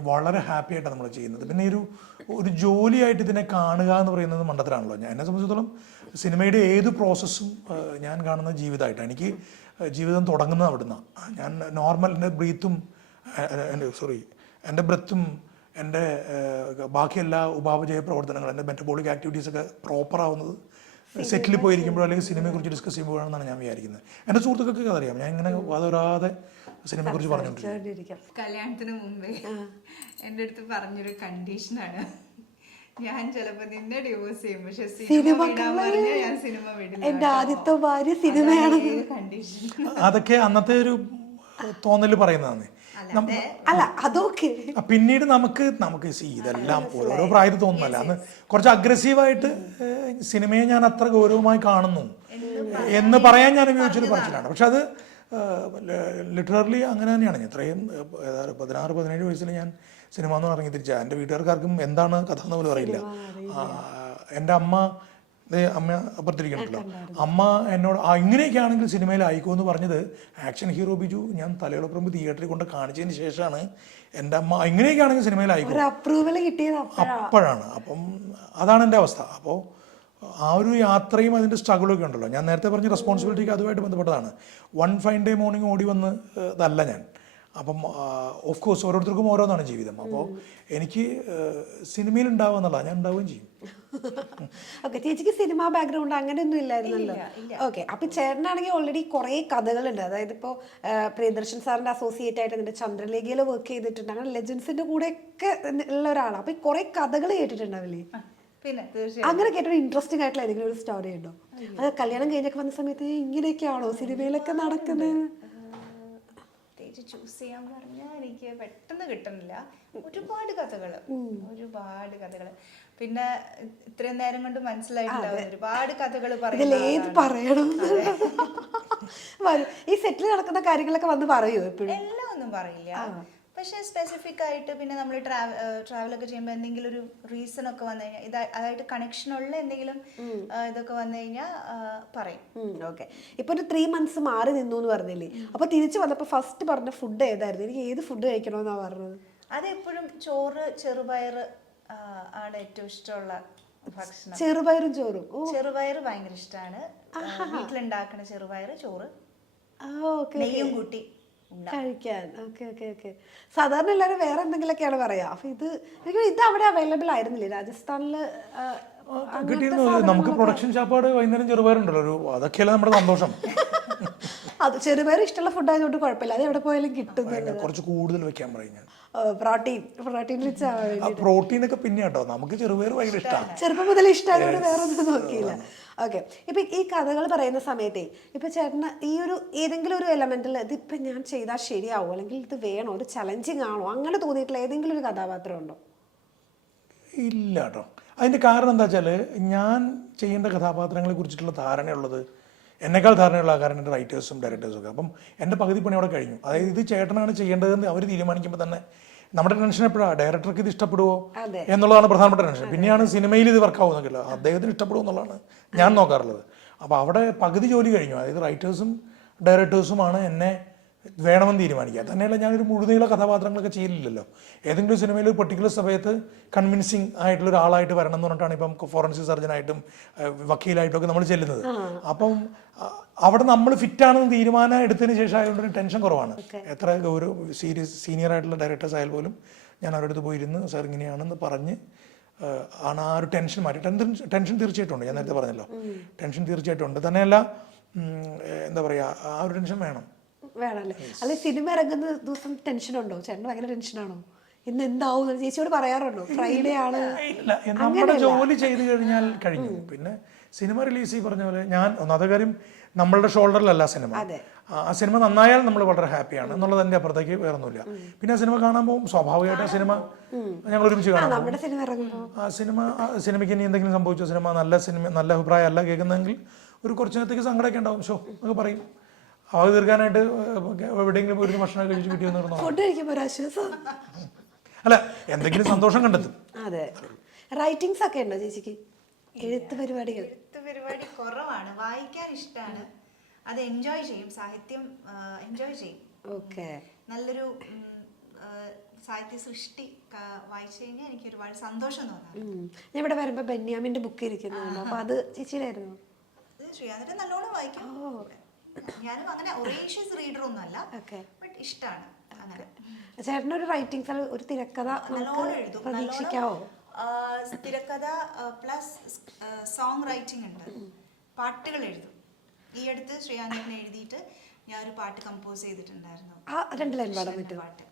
വളരെ ഹാപ്പി ആയിട്ടാണ് നമ്മൾ ചെയ്യുന്നത്. പിന്നെ ഒരു ജോലിയായിട്ട് ഇതിനെ കാണുക എന്ന് പറയുന്നത് മണ്ടത്തരാണല്ലോ. എന്നെ സംബന്ധിച്ചിടത്തോളം സിനിമയുടെ ഏത് പ്രോസസ്സും ഞാൻ കാണുന്ന ജീവിതമായിട്ടാണ്. എനിക്ക് ജീവിതം തുടങ്ങുന്നത് അവിടുന്നാണ്. ഞാൻ നോർമൽ എൻ്റെ ബ്രെത്തും എൻ്റെ ബാക്കി എല്ലാ ഉപാപചയ പ്രവർത്തനങ്ങളും, എൻ്റെ മെറ്റബോളിക് ആക്ടിവിറ്റീസൊക്കെ പ്രോപ്പർ ആവുന്നത് സെറ്റിൽ പോയിരിക്കുമ്പോഴോ അല്ലെങ്കിൽ സിനിമയെക്കുറിച്ച് ഡിസ്കസ് ചെയ്യുമ്പോഴാണെന്നാണ് ഞാൻ വിചാരിക്കുന്നത്. എൻ്റെ സുഹൃത്തുക്കൾക്ക് അതറിയാം. ഞാൻ ഇങ്ങനെ വാദവരാതെ സിനിമയെ കുറിച്ച് പറഞ്ഞുകൊണ്ടിരിക്കും. കല്യാണത്തിന് മുമ്പേ എൻ്റെ അടുത്ത് പറഞ്ഞൊരു കണ്ടീഷനാണ്, ഞാൻ ചിലപ്പോ നിന്നെ ഡിവോഴ്സ് ചെയ്യും, പക്ഷെ സിനിമ വിടാൻ പറഞ്ഞാൽ ഞാൻ സിനിമ വിടില്ല. എന്റെ ആദ്യത്തെ ഭാര്യ സിനിമയാണ്. കണ്ടീഷൻ അതൊക്കെ അന്നത്തെ ഒരു തോന്നല് പറയുന്നതാണ്. അല്ല അതൊക്കെ പിന്നീട് നമുക്ക് ഇതെല്ലാം ഓരോ പ്രായത്തിൽ തോന്നുന്നല്ല. അന്ന് കുറച്ച് അഗ്രസീവായിട്ട് സിനിമയെ ഞാൻ അത്ര ഗൗരവമായി കാണുന്നു എന്ന് പറയാൻ ഞാൻ ഉപയോഗിച്ചൊരു പറച്ചിലാണ്. പക്ഷെ അത് ലിറ്ററലി അങ്ങനെ തന്നെയാണ്. ഇത്രയും 16-17 വയസ്സിൽ ഞാൻ സിനിമ എന്ന് ഇറങ്ങി തിരിച്ചാൽ എൻ്റെ വീട്ടുകാർക്കാർക്കും എന്താണ് കഥ എന്ന് പോലും അറിയില്ല. എൻ്റെ അമ്മ അപ്പുറത്തിരിക്കണല്ലോ, അമ്മ എന്നോട് ഇങ്ങനെയൊക്കെ ആണെങ്കിൽ സിനിമയിൽ ആയിക്കോ എന്ന് പറഞ്ഞത് ആക്ഷൻ ഹീറോ ബിജു ഞാൻ തലയോളപ്പുറമ്പ് തിയേറ്ററിൽ കൊണ്ട് കാണിച്ചതിന് ശേഷമാണ് എൻ്റെ അമ്മ ഇങ്ങനെയൊക്കെ ആണെങ്കിൽ സിനിമയിൽ ആയിക്കോ അപ്രൂവൽ കിട്ടിയത് അപ്പോഴാണ്. അപ്പം അതാണ് എൻ്റെ അവസ്ഥ. അപ്പോൾ ആ ഒരു യാത്രയും അതിൻ്റെ സ്ട്രഗിളൊക്കെ ഉണ്ടല്ലോ. ഞാൻ നേരത്തെ പറഞ്ഞ റെസ്പോൺസിബിലിറ്റിക്ക് അതുമായിട്ട് ബന്ധപ്പെട്ടതാണ്. വൺ ഫൈൻ ഡേ മോർണിംഗ് ഓടി വന്ന് ഇതല്ല ഞാൻ. അപ്പം ഓഫ് കോഴ്സ് ഓരോരുത്തർക്കും ഓരോന്നാണ് ജീവിതം. അപ്പോൾ എനിക്ക് സിനിമയിൽ ഉണ്ടാവുക എന്നുള്ളതാണ്, ഞാൻ ഉണ്ടാവുകയും ചെയ്യും. ഓക്കെ, ചേച്ചിക്ക് സിനിമ ബാക്ക്ഗ്രൗണ്ട് അങ്ങനെയൊന്നും ഇല്ലായിരുന്നല്ലോ. ഓക്കെ, അപ്പൊ ചേട്ടനാണെങ്കിൽ ഓൾറെഡി കുറെ കഥകളുണ്ട്. അതായത് ഇപ്പോൾ പ്രിയദർശൻ സാറിന്റെ അസോസിയേറ്റ് ആയിട്ട് അതിന്റെ ചന്ദ്രലേഖയിൽ വർക്ക് ചെയ്തിട്ടുണ്ട്. അങ്ങനെ ലെജൻസിന്റെ കൂടെ ഒക്കെ ഉള്ള ഒരാളാണ്. അപ്പൊ കുറെ കഥകൾ കേട്ടിട്ടുണ്ടാവില്ലേ? പിന്നെ അങ്ങനെ കേട്ടൊരു ഇൻട്രസ്റ്റിംഗ് ആയിട്ടുള്ള ഏതെങ്കിലും ഒരു സ്റ്റോറി ഉണ്ടോ? അത് കല്യാണം കഴിഞ്ഞൊക്കെ വന്ന സമയത്ത് ഇങ്ങനെയൊക്കെയാണോ സിനിമയിലൊക്കെ നടക്കുന്നത്? ചൂസ് ചെയ്യാൻ പറഞ്ഞാൽ എനിക്ക് പെട്ടെന്ന് കിട്ടുന്നില്ല. ഒരുപാട് കഥകള് പിന്നെ ഇത്രയും നേരം കൊണ്ട് മനസ്സിലായിട്ടുണ്ടാവും ഒരുപാട് കഥകൾ പറയണം. ഈ സെറ്റിൽ നടക്കുന്ന കാര്യങ്ങളൊക്കെ വന്ന് പറയുമോ? എപ്പോഴും എല്ലാം ഒന്നും പറയില്ല, പക്ഷെ സ്പെസിഫിക് ആയിട്ട് പിന്നെ നമ്മൾ ട്രാവലൊക്കെ ചെയ്യുമ്പോൾ എന്തെങ്കിലും ഒരു റീസൺ ഒക്കെ വന്നു കഴിഞ്ഞാൽ അതായിട്ട് കണക്ഷൻ ഉള്ള എന്തെങ്കിലും ഇതൊക്കെ വന്നു കഴിഞ്ഞാൽ പറയും. ഓക്കെ, ഇപ്പൊ ഒരു 3 months മാറി നിന്നു എന്ന് പറഞ്ഞില്ലേ? അപ്പൊ തിരിച്ചു വന്നപ്പോ ഫസ്റ്റ് പറഞ്ഞ ഫുഡ് ഏതായിരുന്നു? എനിക്ക് ഏത് ഫുഡ് കഴിക്കണമെന്നാ പറഞ്ഞത്? അതെപ്പോഴും ചോറ് ചെറുപയർ ആണ് ഏറ്റവും ഇഷ്ടമുള്ള ഭക്ഷണം. ചെറുപയറും ചോറും? ചെറുപയർ ഭയങ്കര ഇഷ്ടമാണ്. വീട്ടിലുണ്ടാക്കുന്ന ചെറുപയർ ചോറ് നെയ്യും കൂട്ടി കഴിക്കാൻ. Okay okay okay. സാധാരണ എല്ലാവരും വേറെ എന്തെങ്കിലുമൊക്കെയാണ് പറയാ. അപ്പൊ ഇത് അവിടെ അവൈലബിൾ ആയിരുന്നില്ലേ രാജസ്ഥാനില്? കിട്ടിയിരുന്നു. നമുക്ക് പ്രൊഡക്ഷൻ ചാപ്പാട് വൈകുന്നേരം ചെറുപയറുണ്ടല്ലോ, അതൊക്കെയല്ല നമ്മുടെ സന്തോഷം. അത് ചെറുപയർ ഇഷ്ടമുള്ള ഫുഡ് ആയതുകൊണ്ട് കുഴപ്പമില്ല, അത് എവിടെ പോയാലും കിട്ടുന്നുണ്ട്. കുറച്ച് കൂടുതൽ വെക്കാൻ പറയും ഞാൻ. പ്രോട്ടീൻ റിച്ച് ആവാൻ. പ്രോട്ടീൻ ഒക്കെ പിന്നെ കേട്ടോ, നമുക്ക് ചെറുപയർ ഭയങ്കര ഇഷ്ടമാണ്. ചെറുപ്പം മുതൽ ഇഷ്ടമായതുകൊണ്ട് വേറെ ഒന്നും നോക്കിയില്ല. ഓക്കെ, ഇപ്പൊ ഈ കഥകൾ പറയുന്ന സമയത്തേ ഇപ്പൊ ചേട്ടന് ഈ ഒരു ഏതെങ്കിലും ഒരു എലമെന്റിൽ ഇതിപ്പോ ഞാൻ ചെയ്താൽ ശരിയാവോ, അല്ലെങ്കിൽ ഇത് വേണോ, ഒരു ചലഞ്ചിങ് ആണോ, അങ്ങനെ തോന്നിയിട്ടുള്ള ഏതെങ്കിലും ഒരു കഥാപാത്രം ഉണ്ടോ? ഇല്ല കേട്ടോ. അതിന്റെ കാരണം എന്താ വെച്ചാല് ഞാൻ ചെയ്യേണ്ട കഥാപാത്രങ്ങളെ കുറിച്ചിട്ടുള്ള ധാരണയുള്ളത് എന്നെക്കാൾ ധാരണയുള്ള കാരണം എൻ്റെ റൈറ്റേഴ്സും ഡയറക്ടേഴ്സും ഒക്കെ. അപ്പം എൻ്റെ പകുതി പണി അവിടെ കഴിഞ്ഞു. അതായത് ഇത് ചേട്ടനാണ് ചെയ്യേണ്ടതെന്ന് അവർ തീരുമാനിക്കുമ്പോൾ തന്നെ നമ്മുടെ ടെൻഷൻ എപ്പോഴാണ് ഡയറക്ടർക്ക് ഇത് ഇഷ്ടപ്പെടുവോ എന്നുള്ളതാണ് പ്രധാനപ്പെട്ട ടെൻഷൻ. പിന്നെയാണ് സിനിമയിൽ ഇത് വർക്കാവുന്നൊക്കെയല്ലോ, അദ്ദേഹത്തിന് ഇഷ്ടപ്പെടുമോ എന്നുള്ളതാണ് ഞാൻ നോക്കാറുള്ളത്. അപ്പോൾ അവിടെ പകുതി ജോലി കഴിഞ്ഞു. അതായത് റൈറ്റേഴ്സും ഡയറക്ടേഴ്സുമാണ് എന്നെ വേണമെന്ന് തീരുമാനിക്കുക. തന്നെയല്ല ഞാനൊരു മുഴുനീള കഥാപാത്രങ്ങളൊക്കെ ചെയ്യില്ലല്ലോ. ഏതെങ്കിലും സിനിമയിൽ ഒരു പെർട്ടിക്കുലർ സമയത്ത് കൺവിൻസിങ് ആയിട്ടുള്ള ഒരാളായിട്ട് വരണം എന്ന് പറഞ്ഞിട്ടാണ് ഇപ്പം ഫോറൻസിക് സർജനായിട്ടും വക്കീലായിട്ടും ഒക്കെ നമ്മൾ ചെല്ലുന്നത്. അപ്പം അവിടെ നമ്മൾ ഫിറ്റാണെന്ന് തീരുമാനം എടുത്തതിന് ശേഷം ആയതുകൊണ്ട് ടെൻഷൻ കുറവാണ്. എത്ര ഒരു സീനിയർ ആയിട്ടുള്ള ഡയറക്ടേഴ്സ് ആയാൽ പോലും ഞാൻ അവരുടെ അടുത്ത് പോയിരുന്ന് സാർ ഇങ്ങനെയാണെന്ന് പറഞ്ഞ് ആണ് ആ ഒരു ടെൻഷൻ മാറ്റി. ടെൻഷൻ തീർച്ചയായിട്ടും ഉണ്ട്, ഞാൻ നേരത്തെ പറഞ്ഞല്ലോ, ടെൻഷൻ തീർച്ചയായിട്ടും ഉണ്ട്. തന്നെയല്ല എന്താ പറയുക, ആ ഒരു ടെൻഷൻ വേണമല്ലേ? അല്ലെ സിനിമ ഇറങ്ങുന്ന ദിവസം ടെൻഷൻ ഉണ്ടോ? ചേട്ടൻ ഭയങ്കര ടെൻഷനാണോ? ഇന്ന് എന്താവും ചേച്ചിയോട് പറയാറുണ്ടോ? ഫ്രൈഡേ ആണ്. ഇല്ല, നമ്മുടെ ജോലി ചെയ്ത് കഴിഞ്ഞാൽ കഴിഞ്ഞു. പിന്നെ സിനിമ റിലീസ് പറഞ്ഞ പോലെ ഞാൻ ഒന്നാമത്തെ കാര്യം നമ്മളുടെ ഷോൾഡറിലല്ല സിനിമ. ആ സിനിമ നന്നായാൽ നമ്മൾ വളരെ ഹാപ്പിയാണ് എന്നുള്ളത് എൻ്റെ അപ്പുറത്തേക്ക് വേറൊന്നുമില്ല. പിന്നെ ആ സിനിമ കാണാൻ പോകും, സ്വാഭാവികമായിട്ട് ആ സിനിമ ഞങ്ങൾ ഒരുമിച്ച് കാണാൻ പോകും. ആ സിനിമയ്ക്ക് ഇനി എന്തെങ്കിലും സംഭവിച്ചോ, സിനിമ നല്ല അഭിപ്രായം അല്ല കേൾക്കുന്നതെങ്കിൽ ഒരു കുറച്ച് നേരത്തേക്ക് സങ്കടമൊക്കെ ഉണ്ടാവും. ഷോ എന്നൊക്കെ പറയും. അവ തീർക്കാനായിട്ട് എവിടെയെങ്കിലും ഒരു ഭക്ഷണം കഴിച്ച് വീട്ടിൽ വന്നിരുന്നോ? അല്ല, എന്തെങ്കിലും സന്തോഷം കണ്ടെത്തും. അതെ. റൈറ്റിംഗ്സ് ഒക്കെ ഉണ്ടോ ചേച്ചിക്ക്? എഴുത്ത് പരിപാടി കുറവാണ്. വായിക്കാൻ ഇഷ്ടമാണ്, അത് എൻജോയ് ചെയ്യും. സാഹിത്യം എൻജോയ് ചെയ്യും. ഓക്കെ, നല്ലൊരു സാഹിത്യ സൃഷ്ടി വായിച്ചു കഴിഞ്ഞാൽ എനിക്ക് ഒരുപാട് സന്തോഷം തോന്നാം. ഞാൻ ഇവിടെ വരുമ്പോ ബെന്യാമിന്റെ ബുക്ക് ഇരിക്കുന്നുണ്ട്, അപ്പൊ അത് ചേച്ചിയിലായിരുന്നു? ശ്രീയാന്നിട്ട് നല്ലോണം വായിക്കും. ഞാനും അങ്ങനെ ഒറേഷ്യസ് റീഡർ ഒന്നും അല്ല, ബട്ട് ഇഷ്ടമാണ്. അങ്ങനെ ചേട്ടനൊരു റൈറ്റിംഗ്സ് ഒരു തിരക്കഥ പ്രതീക്ഷിക്കാവോ? തിരക്കഥ പ്ലസ് സോങ് റൈറ്റിംഗ് ഉണ്ട്, പാട്ടുകൾ എഴുതും. ഈ അടുത്ത് ശ്രീയാന്തിനെ എഴുതിയിട്ട് ഞാൻ ഒരു പാട്ട് കമ്പോസ് ചെയ്തിട്ടുണ്ടായിരുന്നു. ആ 2 ലൈൻ പാടാൻ പറ്റും? പാട്ട്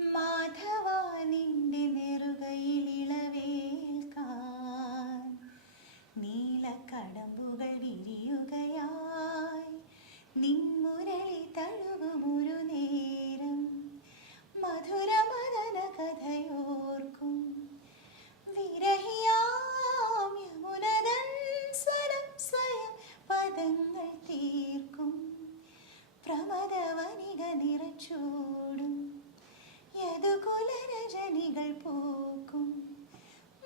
മാധവ നിന്റെ നെറുകയിൽ ഇളവേൽക്കാൻ നീലക്കടമ്പുകൾ വിരിയുകയായി നിൻമുരളി തഴുകുമൊരു നേരം മധുരമദന കഥയോർക്കും വിരഹിയാം യമുനതൻ സ്വരം സ്വയം പദങ്ങൾ തീർക്കും പ്രമദവനിക നിറച്ചൂടും യദുകുലരജനികൾ പൂക്കും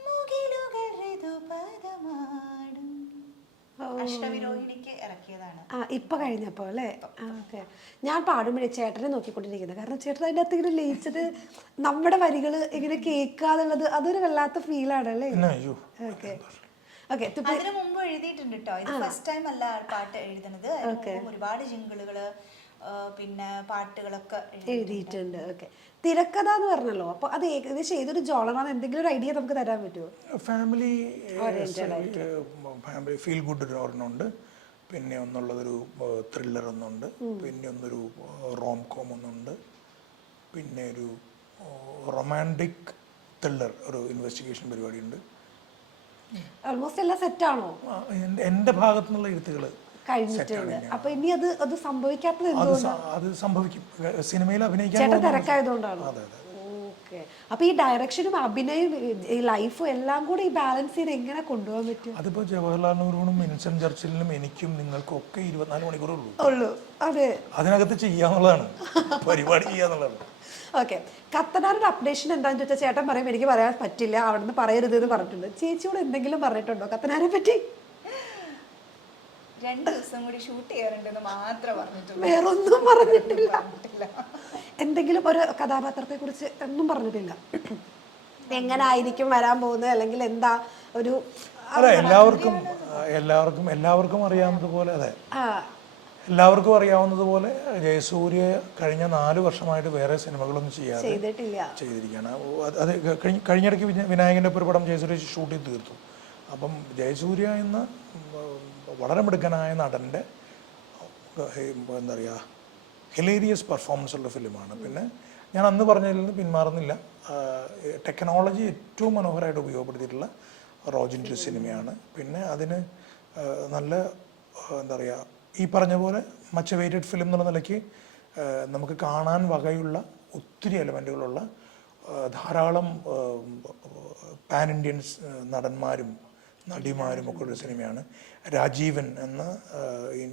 മുകിലുകൾ ഋതുപദമാടും. അഷ്ടവിരോഹിണിക്ക് ഇറക്കിയതാണ്. ഇപ്പൊ കഴിഞ്ഞപ്പോ അല്ലേ? ഓക്കെ. ഞാൻ പാടുമ്പോഴേ ചേട്ടനെ നോക്കിക്കൊണ്ടിരിക്കുന്നത്, കാരണം ചേട്ടൻ അതിൻ്റെ അകത്ത് ഇങ്ങനെ ലയിച്ചത് നമ്മുടെ വരികൾ ഇങ്ങനെ കേൾക്കാതുള്ളത് അതൊരു വല്ലാത്ത ഫീലാണ് അല്ലേ? Okay okay. അതിനു മുമ്പ് എഴുതിയിട്ടുണ്ട് കേട്ടോ. ഇത് ഫസ്റ്റ് ടൈം അല്ല പാട്ട് എഴുതുന്നത്. അതിനു മുമ്പ് ഒരുപാട് ജിങ്കിളുകള് പിന്നെ പാട്ടുകളൊക്കെ എഴുതിയിട്ടുണ്ട്. ഓക്കെ. തിരക്കഥ എന്ന് പറഞ്ഞല്ലോ, അപ്പൊ അത് ഏകദേശം ഏതൊരു ജോണറാണ്, എന്തെങ്കിലും ഒരു ഐഡിയ നമുക്ക് തരാൻ പറ്റുമോ? ഫാമിലി ഫീൽ ഗുഡ് ഒരെണ്ണമുണ്ട്, പിന്നെ ഒന്നുള്ളതൊരു ത്രില്ലർ ഒന്നുണ്ട്, പിന്നെ ഒന്നൊരു റോം കോം ഒന്നുണ്ട്, പിന്നെ ഒരു റൊമാൻറ്റിക് ത്രില്ലർ ഒരു ഇൻവെസ്റ്റിഗേഷൻ പരിപാടിയുണ്ട്. ഓൾമോസ്റ്റ് എല്ലാം സെറ്റാണോ? എൻ്റെ ഭാഗത്തു നിന്നുള്ള എഴുത്തുകൾ കഴിഞ്ഞിട്ടുണ്ട്. അപ്പൊ ഇനി അത് സംഭവിക്കാത്തത് അത് സംഭവിക്കും. സിനിമയിൽ അഭിനയിക്കാൻ തിരക്കായതുകൊണ്ടാണ്. ഓക്കെ. അപ്പൊ ഈ ഡയറക്ഷനും അഭിനയം ഈ ലൈഫും എല്ലാം കൂടി ഈ ബാലൻസ് ചെയ്ത് എങ്ങനെ കൊണ്ടുപോകാൻ പറ്റും? അതിപ്പോ ജവഹർലാൽ നെഹ്റുവിനും വിൻസെന്റ് ചർച്ചിലിനും എനിക്കും നിങ്ങൾക്കും ഒക്കെ 24 മണിക്കൂറേ ഉള്ളൂ. അതെ, അതിനകത്ത് ചെയ്യാന്നുള്ളതാണ്, പരിപാടി ചെയ്യാന്നുള്ളതാണ്. ഓക്കെ. കത്തനാരുടെ അപ്ഡേഷൻ എന്താണെന്ന് ചോദിച്ചാൽ ചേട്ടൻ പറയും എനിക്ക് പറയാൻ പറ്റില്ല, അവിടെ നിന്ന് പറയരുത് എന്ന് പറഞ്ഞിട്ടുണ്ട്. ചേച്ചിയോട് എന്തെങ്കിലും പറഞ്ഞിട്ടുണ്ടോ കത്തനാരെ പറ്റി? 2 ദിവസം കൂടി ഷൂട്ട് ചെയ്യാറുണ്ടെന്ന് മാത്രമേ പറഞ്ഞിട്ടുള്ളൂ, വേറൊന്നും പറഞ്ഞിട്ടില്ല. എന്തെങ്കിലും ഒരു കഥാപാത്രത്തെ കുറിച്ച് ഒന്നും പറഞ്ഞിട്ടില്ല? എങ്ങനെ ആയിരിക്കും വരാൻ പോകുന്നത്, അല്ലെങ്കിൽ എന്താ ഒരു അല്ല, എല്ലാവർക്കും അറിയാവുന്നതുപോലെ, അതെ, എല്ലാവർക്കും അറിയാവുന്നതുപോലെ ജയസൂര്യ കഴിഞ്ഞ 4 വർഷമായിട്ട് വേറെ സിനിമകളൊന്നും ചെയ്തിരിക്കുകയാണ്. അത് കഴിഞ്ഞിടയ്ക്ക് വിനായകൻ്റെ ഒരു പടം ജയസൂര്യ ഷൂട്ട് ചെയ്ത് തീർത്തു. അപ്പം ജയസൂര്യ എന്ന വളരെ മിടുക്കനായ നടൻ്റെ എന്താ പറയുക ഹിലേരിയസ് പെർഫോമൻസ് ഉള്ള ഫിലിമാണ്. പിന്നെ ഞാൻ അന്ന് പറഞ്ഞതിൽ നിന്ന് പിന്മാറുന്നില്ല. ടെക്നോളജി ഏറ്റവും മനോഹരമായിട്ട് ഉപയോഗപ്പെടുത്തിയിട്ടുള്ള റോജിൻ്റെ സിനിമയാണ്. പിന്നെ അതിന് നല്ല എന്താ പറയുക, ഈ പറഞ്ഞ പോലെ മച്ച് വെയ്റ്റഡ് ഫിലിം എന്നുള്ള നിലയ്ക്ക് നമുക്ക് കാണാൻ വകയുള്ള ഒത്തിരി എലമെൻറ്റുകളുള്ള ധാരാളം പാൻ ഇന്ത്യൻ നടന്മാരും നടിമാരും ഒക്കെ ഉള്ള സിനിമയാണ്. രാജീവൻ എന്ന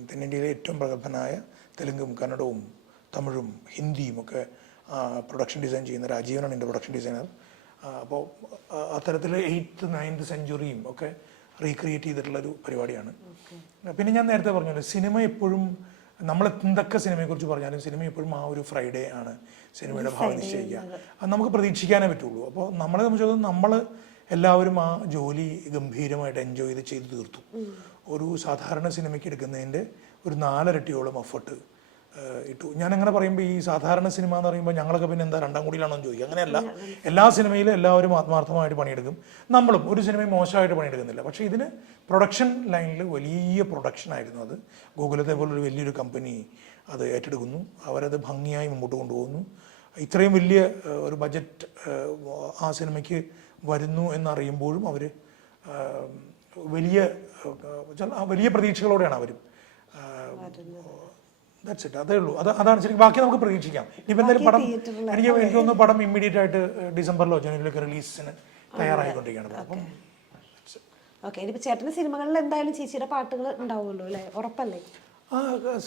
തെന്നിന്ത്യയിലെ ഏറ്റവും പ്രഗത്ഭനായ തെലുങ്കും കന്നഡവും തമിഴും ഹിന്ദിയും ഒക്കെ പ്രൊഡക്ഷൻ ഡിസൈൻ ചെയ്യുന്ന രാജീവനാണ് എൻ്റെ പ്രൊഡക്ഷൻ ഡിസൈനർ. അപ്പോൾ അത്തരത്തിൽ 8th 9th സെഞ്ച്വറിയും ഒക്കെ റീക്രിയേറ്റ് ചെയ്തിട്ടുള്ളൊരു പരിപാടിയാണ്. പിന്നെ ഞാൻ നേരത്തെ പറഞ്ഞല്ലോ, സിനിമ എപ്പോഴും നമ്മൾ എന്തൊക്കെ സിനിമയെക്കുറിച്ച് പറഞ്ഞാലും സിനിമ എപ്പോഴും ആ ഒരു ഫ്രൈഡേ ആണ് സിനിമയുടെ ഭാവം നിശ്ചയിക്കുക. അത് നമുക്ക് പ്രതീക്ഷിക്കാനേ പറ്റുള്ളൂ. അപ്പോൾ നമ്മളെ സംബന്ധിച്ചിടത്തോളം നമ്മൾ എല്ലാവരും ആ ജോലി ഗംഭീരമായിട്ട് എൻജോയ് ചെയ്ത് തീർത്തു. ഒരു സാധാരണ സിനിമയ്ക്ക് എടുക്കുന്നതിൻ്റെ ഒരു 4 ഇരട്ടിയോളം എഫർട്ട് ഇട്ടു. ഞാനങ്ങനെ പറയുമ്പോൾ ഈ സാധാരണ സിനിമ എന്ന് പറയുമ്പോൾ ഞങ്ങളൊക്കെ പിന്നെ എന്താ 2ാം കൂടിയിലാണോ എന്ന് ചോദിക്കുക. അങ്ങനെയല്ല, എല്ലാ സിനിമയിലും എല്ലാവരും ആത്മാർത്ഥമായിട്ട് പണിയെടുക്കും. നമ്മളും ഒരു സിനിമയും മോശമായിട്ട് പണിയെടുക്കുന്നില്ല. പക്ഷേ ഇതിന് പ്രൊഡക്ഷൻ ലൈനിൽ വലിയ പ്രൊഡക്ഷൻ ആയിരുന്നു. അത് ഗൂഗിളത്തെ പോലൊരു വലിയൊരു കമ്പനി അത് ഏറ്റെടുക്കുന്നു, അവരത് ഭംഗിയായി മുമ്പോട്ട് കൊണ്ടുപോകുന്നു. ഇത്രയും വലിയ ഒരു ബജറ്റ് ആ സിനിമയ്ക്ക് വരുന്നു എന്നറിയുമ്പോഴും അവർ വലിയ പ്രതീക്ഷകളോടെയാണ് അവരും. ദാറ്റ്സ് ഇറ്റ്, അതേ ഉള്ളൂ. അതാണ് ശരിക്കും. ബാക്കി നമുക്ക് പ്രതീക്ഷിക്കാം. ഇനിയിപ്പോൾ എന്തായാലും പടം എനിക്ക് തോന്നുന്നു പടം ഇമ്മീഡിയറ്റ് ആയിട്ട് ഡിസംബറിലോ ജനുവരിയിലൊക്കെ റിലീസിന് തയ്യാറായിക്കൊണ്ടിരിക്കുകയാണ്. അപ്പം ഓക്കെ. ഇനിയിപ്പോൾ ചേട്ടൻ്റെ സിനിമകളിൽ എന്തായാലും ചേച്ചിയുടെ പാട്ടുകൾ ഉണ്ടാവുമല്ലോ അല്ലേ? ഉറപ്പല്ലേ?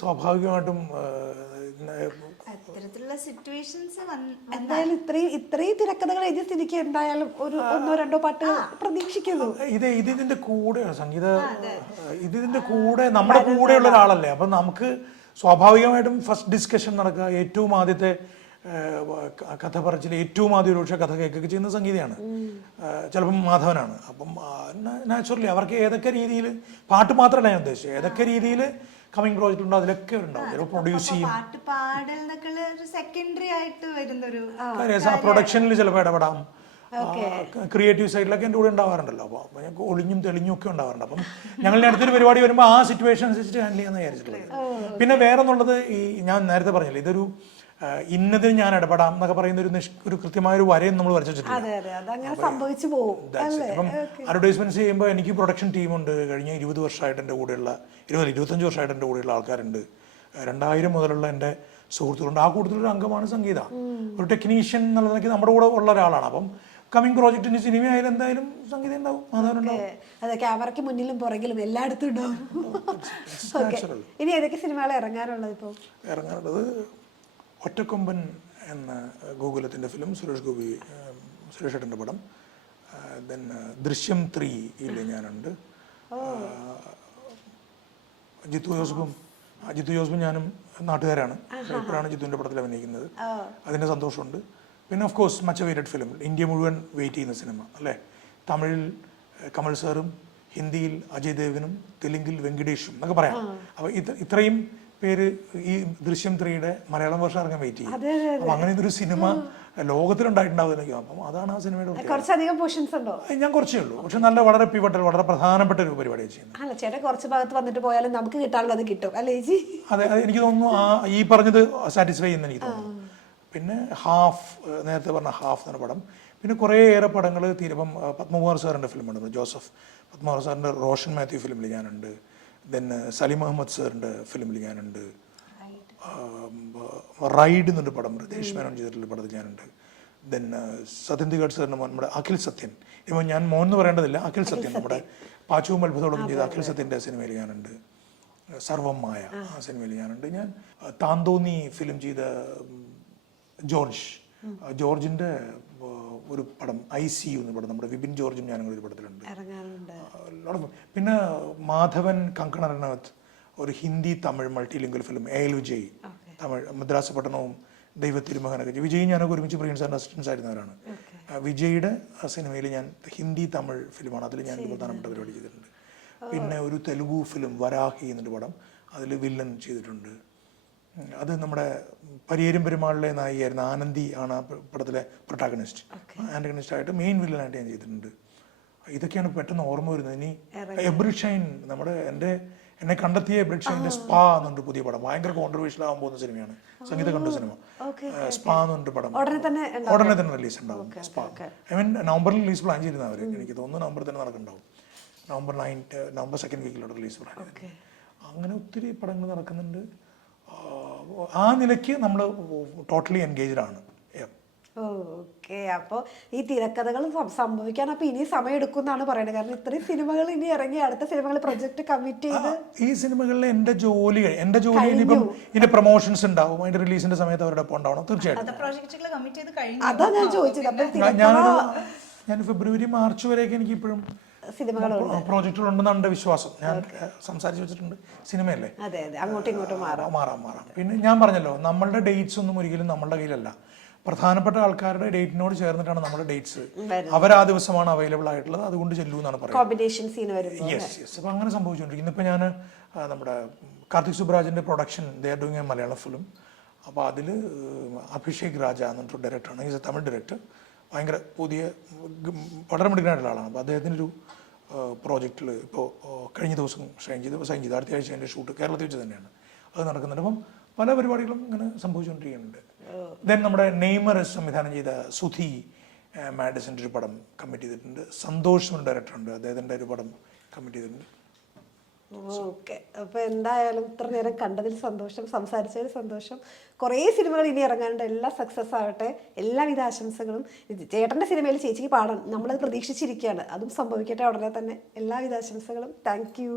സ്വാഭാവികമായിട്ടും അത്തരത്തിലുള്ള സിറ്റുവേഷൻസ് എന്തായാലും ഇത്രയും തിരക്കഥകൾ എഴുതിയ സ്ഥിതിക്ക് എന്തായാലും ഒരു 1-2 പാട്ടുകൾ പ്രതീക്ഷിക്കുന്നു. ഇതിന്റെ കൂടെ സംഗീത ഇതിന്റെ കൂടെ നമ്മുടെ കൂടെയുള്ള ഒരാളല്ലേ. അപ്പം നമുക്ക് സ്വാഭാവികമായിട്ടും ഫസ്റ്റ് ഡിസ്കഷൻ നടക്കുക, ഏറ്റവും ആദ്യത്തെ കഥ പറച്ചിൽ, ഏറ്റവും ആദ്യം ഒരുപക്ഷെ കഥ കേൾക്കുകയൊക്കെ ചെയ്യുന്ന സംഗീതമാണ്, ചിലപ്പം മാധവനാണ്. അപ്പം നാച്ചുറലി അവർക്ക് ഏതൊക്കെ രീതിയിൽ, പാട്ട് മാത്രമല്ല ഞാൻ ഉദ്ദേശിച്ചത്, ഏതൊക്കെ രീതിയിൽ കമ്മിങ് പ്രോജക്റ്റ് ഉണ്ടോ അതിലൊക്കെ ഉണ്ടാവും. ചിലപ്പോൾ പ്രൊഡ്യൂസ് ചെയ്യും, പ്രൊഡക്ഷനിൽ ചിലപ്പോൾ ഇടപെടാം, ക്രിയേറ്റീവ് സൈഡിലൊക്കെ എൻ്റെ കൂടെ ഉണ്ടാവാറുണ്ടല്ലോ. അപ്പോൾ ഞങ്ങൾക്ക് ഒളിഞ്ഞും തെളിഞ്ഞും ഒക്കെ ഉണ്ടാവാറുണ്ട്. അപ്പം ഞങ്ങളുടെ അടുത്തൊരു പരിപാടി വരുമ്പോൾ ആ സിറ്റുവേഷൻ അനുസരിച്ചിട്ട് ഹാൻഡിൽ ചെയ്യാമെന്ന് വിചാരിച്ചിട്ടുള്ളത്. പിന്നെ വേറെ എന്നുള്ളത്, ഈ ഞാൻ നേരത്തെ പറഞ്ഞില്ലേ, ഇതൊരു ഇന്നതിന് ഞാൻ ഇടപെടാം എന്നൊക്കെ പറയുന്ന ഒരു കൃത്യമായ ഒരു വരയും നമ്മൾ വരച്ചു വെച്ചിട്ടില്ല. അതെ അതെ അതങ്ങനെ സംഭവിച്ചു പോകും. അപ്പം അഡ്വർടൈസ്മെന്റ്സ് ചെയ്യുമ്പോൾ എനിക്ക് പ്രൊഡക്ഷൻ ടീമുണ്ട്. കഴിഞ്ഞ 20 വർഷമായിട്ട് എൻ്റെ കൂടെയുള്ള 25 വർഷമായിട്ട് എൻ്റെ കൂടെയുള്ള ആൾക്കാരുണ്ട്. 2000 മുതലുള്ള എൻ്റെ സുഹൃത്തുക്കളുണ്ട്. ആ കൂട്ടത്തിലൊരു അംഗമാണ് സംഗീത. ഒരു ടെക്നീഷ്യൻ എന്നുള്ളതൊക്കെ നമ്മുടെ കൂടെ ഉള്ള ഒരാളാണ്. അപ്പം കമ്മിങ് പ്രോജക്റ്റിന് സിനിമ ആയാലും എന്തായാലും സംഗീതം ഉണ്ടാവും, മാധവനുണ്ടാവും. അതെ, ക്യാമറയ്ക്ക് മുന്നിലും പുറകിലും എല്ലായിടത്തും ഉണ്ടാവും. ഇനി ഏതൊക്കെ സിനിമകൾ ഇറങ്ങാറുള്ളത്? ഇപ്പോൾ ഇറങ്ങാറുള്ളത് ഒറ്റക്കൊമ്പൻ എന്ന ഗോകുലത്തിൻ്റെ ഫിലിം, സുരേഷ് ഏട്ടൻ്റെ പടം. ദെൻ ദൃശ്യം 3 ഞാനുണ്ട്. ജിത്തു ജോസഫും ഞാനും നാട്ടുകാരാണ്. ഇപ്പോഴാണ് ജിത്തുവിൻ്റെ പടത്തിൽ അഭിനയിക്കുന്നത്. അതിൻ്റെ സന്തോഷമുണ്ട്. പിന്നെ of course much weighted film, India മുഴുവൻ വെയിറ്റ് ചെയ്യുന്ന സിനിമ അല്ലേ. തമിഴിൽ കമൽ സാറും, ഹിന്ദിയിൽ അജയ് ദേവനും, തെലുങ്കിൽ വെങ്കിടേഷും എന്നൊക്കെ പറയാം. അപ്പോൾ ഇത്രയും പേര് ഈ ദൃശ്യം 3യുടെ മലയാളം വേർഷൻ ഇറങ്ങാൻ വെയിറ്റ് ചെയ്യും. അപ്പം അങ്ങനെ ഒരു സിനിമ ലോകത്തിലുണ്ടായിട്ടുണ്ടാവുന്നതിനൊക്കെ. അപ്പം അതാണ് ആ സിനിമയുടെ കുറച്ചധികം പോർഷൻസ് ഉണ്ടോ? ഞാൻ കുറച്ചേ ഉള്ളൂ, പക്ഷെ നല്ല വളരെ പിവട്ടൽ, വളരെ പ്രധാനപ്പെട്ട ഒരു പരിപാടിയാണ് ചെയ്യുന്നത്. അല്ല ചേട്ടാ, കുറച്ച് ഭാഗത്ത് വന്നിട്ട് പോയാലും നമുക്ക് കിട്ടാനുള്ളത് കിട്ടും അല്ലേ ചേച്ചി? അതെ, എനിക്ക് തോന്നുന്നു ഈ പറഞ്ഞത് സാറ്റിസ്ഫൈ ചെയ്യുന്ന എനിക്ക് തോന്നുന്നു. പിന്നെ നേരത്തെ പറഞ്ഞ ഹാഫ് എന്ന പടം, പിന്നെ കുറേയേറെ പടങ്ങൾ തീരുമ്പം പത്മകുമാർ സാറിൻ്റെ ഫിലിമുണ്ട്, ജോസഫ് പത്മകുമാർ സാറിൻ്റെ റോഷൻ മാത്യു ഫിലിമിൽ ഞാനുണ്ട്. ദെൻ സലീം അഹമ്മദ് സാറിൻ്റെ ഫിലിമിൽ ഞാനുണ്ട്. റൈഡ് എന്നൊരു പടം രതീഷ് മേനോൻ ചെയ്തിട്ടുള്ള പടത്തിൽ ഞാനുണ്ട്. ദെൻ സത്യൻ തികാട് സാറിൻ്റെ നമ്മുടെ അഖിൽ സത്യൻ, ഇപ്പോൾ ഞാൻ മോൻ എന്ന് പറയേണ്ടതില്ല, അഖിൽ സത്യൻ, നമ്മുടെ പാച്ചുവും അത്ഭുതത്തോടും ചെയ്ത അഖിൽ സത്യൻ്റെ സിനിമയിൽ ഞാനുണ്ട്. സർവം മായ ആ സിനിമയിൽ ഞാനുണ്ട്. ഞാൻ താന്തോന്നി ഫിലിം ചെയ്ത ജോർജിൻ്റെ ഒരു പടം ICU എന്ന പടം, നമ്മുടെ വിപിൻ ജോർജും ഞാനും ഒരു പടത്തിലുണ്ട്. പിന്നെ മാധവൻ കങ്കണ റണാവത്ത് ഒരു Hindi Tamil multilingual film, AL Vijay Tamil, Madras പട്ടണവും ദൈവത്തിരുമകനൊക്കെ. വിജയ് ഞാനൊക്കെ ഒരുമിച്ച് പ്രിയൻ സാറിൻ്റെ അസിസ്റ്റൻസ് ആയിരുന്നവരാണ്. വിജയുടെ സിനിമയിൽ ഞാൻ ഹിന്ദി തമിഴ് ഫിലിമാണ്, അതിൽ ഞാൻ പ്രധാനപ്പെട്ട പരിപാടി ചെയ്തിട്ടുണ്ട്. പിന്നെ ഒരു തെലുഗു ഫിലിം വരാഹി എന്നൊരു പടം, അതിൽ വില്ലൻ ചെയ്തിട്ടുണ്ട്. അത് നമ്മുടെ പരിയേരും പെരുമാളിലെ നായികയായിരുന്നു ആനന്ദി ആണ് ആ പടത്തിലെ ആൻറ്റഗണിസ്റ്റായിട്ട് മെയിൻ വില്ലനായിട്ട് ഞാൻ ചെയ്തിട്ടുണ്ട്. ഇതൊക്കെയാണ് പെട്ടെന്ന് ഓർമ്മ വരുന്നത്. ഇനി എബ്രിഡ് ഷൈൻ, നമ്മുടെ എന്നെ കണ്ടെത്തിയ എബ്രിഡ് ഷൈൻ്റെ സ്പാ എന്നുണ്ട് പുതിയ പടം, ഭയങ്കര കോൺട്രവേഴ്ഷ്യൽ ആകാൻ പോകുന്ന സിനിമയാണ്. സംഗീത കണ്ട സിനിമ സ്പാ എന്നുണ്ട് പടം, ഉടനെ തന്നെ റിലീസ് ഉണ്ടാവും. സ്പാ നവംബറിൽ റിലീസ് പ്ലാൻ ചെയ്യുന്ന അവർ, എനിക്ക് തോന്നുന്നു നവംബറിൽ തന്നെ നടക്കുന്നുണ്ടാവും. നവംബർ 2nd വീക്കിലോട്ട് റിലീസ് പ്ലാൻ ചെയ്തത്. അങ്ങനെ ഒത്തിരി പടങ്ങൾ നടക്കുന്നുണ്ട്. ആ നിലയ്ക്ക് നമ്മൾ ടോട്ടലി എൻഗേജ്ഡ് ആണ്. ഓക്കെ, അപ്പോൾ ഈ തിരക്കഥകൾ സംഭവിക്കാൻ അപ്പോൾ ഇനി സമയം എടുക്കുമെന്നാണ് പറയുന്നത്. കാരണം ഇത്രയും സിനിമകൾ ഇനി ഇറങ്ങി അടുത്ത സിനിമകൾ പ്രൊജക്ട് കമ്മിറ്റ് ചെയ്ത് ഈ സിനിമകളിൽ എൻ്റെ ജോലി ഇനിയിപ്പം ഇതിന്റെ പ്രൊമോഷൻസ് ഉണ്ടാവും, അതിന്റെ റിലീസിന്റെ സമയത്ത് അവരുടെ ഒപ്പം ഉണ്ടാവണം തീർച്ചയായിട്ടും. അതാ ഞാൻ ചോദിച്ചത്. ഞാൻ ഫെബ്രുവരി മാർച്ച് വരെയൊക്കെ എനിക്ക് ഇപ്പോഴും പ്രോജക്റ്റുകളുണ്ടെന്നാണ് എൻ്റെ വിശ്വാസം. ഞാൻ സംസാരിച്ച് വെച്ചിട്ടുണ്ട്. സിനിമയല്ലേ, അങ്ങോട്ടും ഇങ്ങോട്ടും മാറാം. പിന്നെ ഞാൻ പറഞ്ഞല്ലോ, നമ്മളുടെ ഡേറ്റ്സ് ഒന്നും ഒരിക്കലും നമ്മളുടെ കയ്യിലല്ല. പ്രധാനപ്പെട്ട ആൾക്കാരുടെ ഡേറ്റിനോട് ചേർന്നിട്ടാണ് നമ്മുടെ ഡേറ്റ്സ്. അവർ ആ ദിവസമാണ് അവൈലബിൾ ആയിട്ടുള്ളത്, അതുകൊണ്ട് ചെല്ലൂ എന്നാണ് പറയുന്നത്. യെസ്. അപ്പം അങ്ങനെ സംഭവിച്ചുകൊണ്ടിരിക്കുന്നു. ഇപ്പം ഞാൻ നമ്മുടെ കാർത്തിക് സുബ്രാജിൻ്റെ production they are doing a Malayalam film. അപ്പോൾ അതിൽ അഭിഷേക് രാജ എന്നൊരു ഡയറക്ടറാണ്, ഈസ് എ തമിഴ് ഡയറക്ടർ. ഭയങ്കര വളരെ മിടുക്കനായിട്ടുള്ള ആളാണ്. അപ്പോൾ അദ്ദേഹത്തിൻ്റെ ഒരു പ്രോജക്റ്റിൽ ഇപ്പോൾ കഴിഞ്ഞ ദിവസം സൈൻ ചെയ്ത് അടുത്ത ആഴ്ച എൻ്റെ ഷൂട്ട് കേരളത്തിൽ വെച്ച് തന്നെയാണ് അത് നടക്കുന്നുണ്ട്. അപ്പം പല പരിപാടികളും ഇങ്ങനെ സംഭവിച്ചുകൊണ്ടിരിക്കുന്നുണ്ട്. ദെൻ നമ്മുടെ നെയ്മർ സംവിധാനം ചെയ്ത സുധി മാഡിസൻ്റെ ഒരു പടം കമ്മിറ്റ് ചെയ്തിട്ടുണ്ട്. സന്തോഷ് എന്ന ഡയറക്ടറുണ്ട്, അദ്ദേഹത്തിൻ്റെ ഒരു പടം കമ്മിറ്റ് ചെയ്തിട്ടുണ്ട്. ഓക്കെ, അപ്പോൾ എന്തായാലും ഇത്ര നേരം കണ്ടതിൽ സന്തോഷം, സംസാരിച്ചതിൽ സന്തോഷം. കുറേ സിനിമകൾ ഇനി ഇറങ്ങാനുണ്ട്. എല്ലാം സക്സസ് ആവട്ടെ, എല്ലാവിധ ആശംസകളും. ചേട്ടൻ്റെ സിനിമയിൽ ചേച്ചിക്ക് പാടാൻ നമ്മളത് പ്രതീക്ഷിച്ചിരിക്കുകയാണ്, അതും സംഭവിക്കട്ടെ ഉടനെ തന്നെ. എല്ലാവിധ ആശംസകളും. Thank you.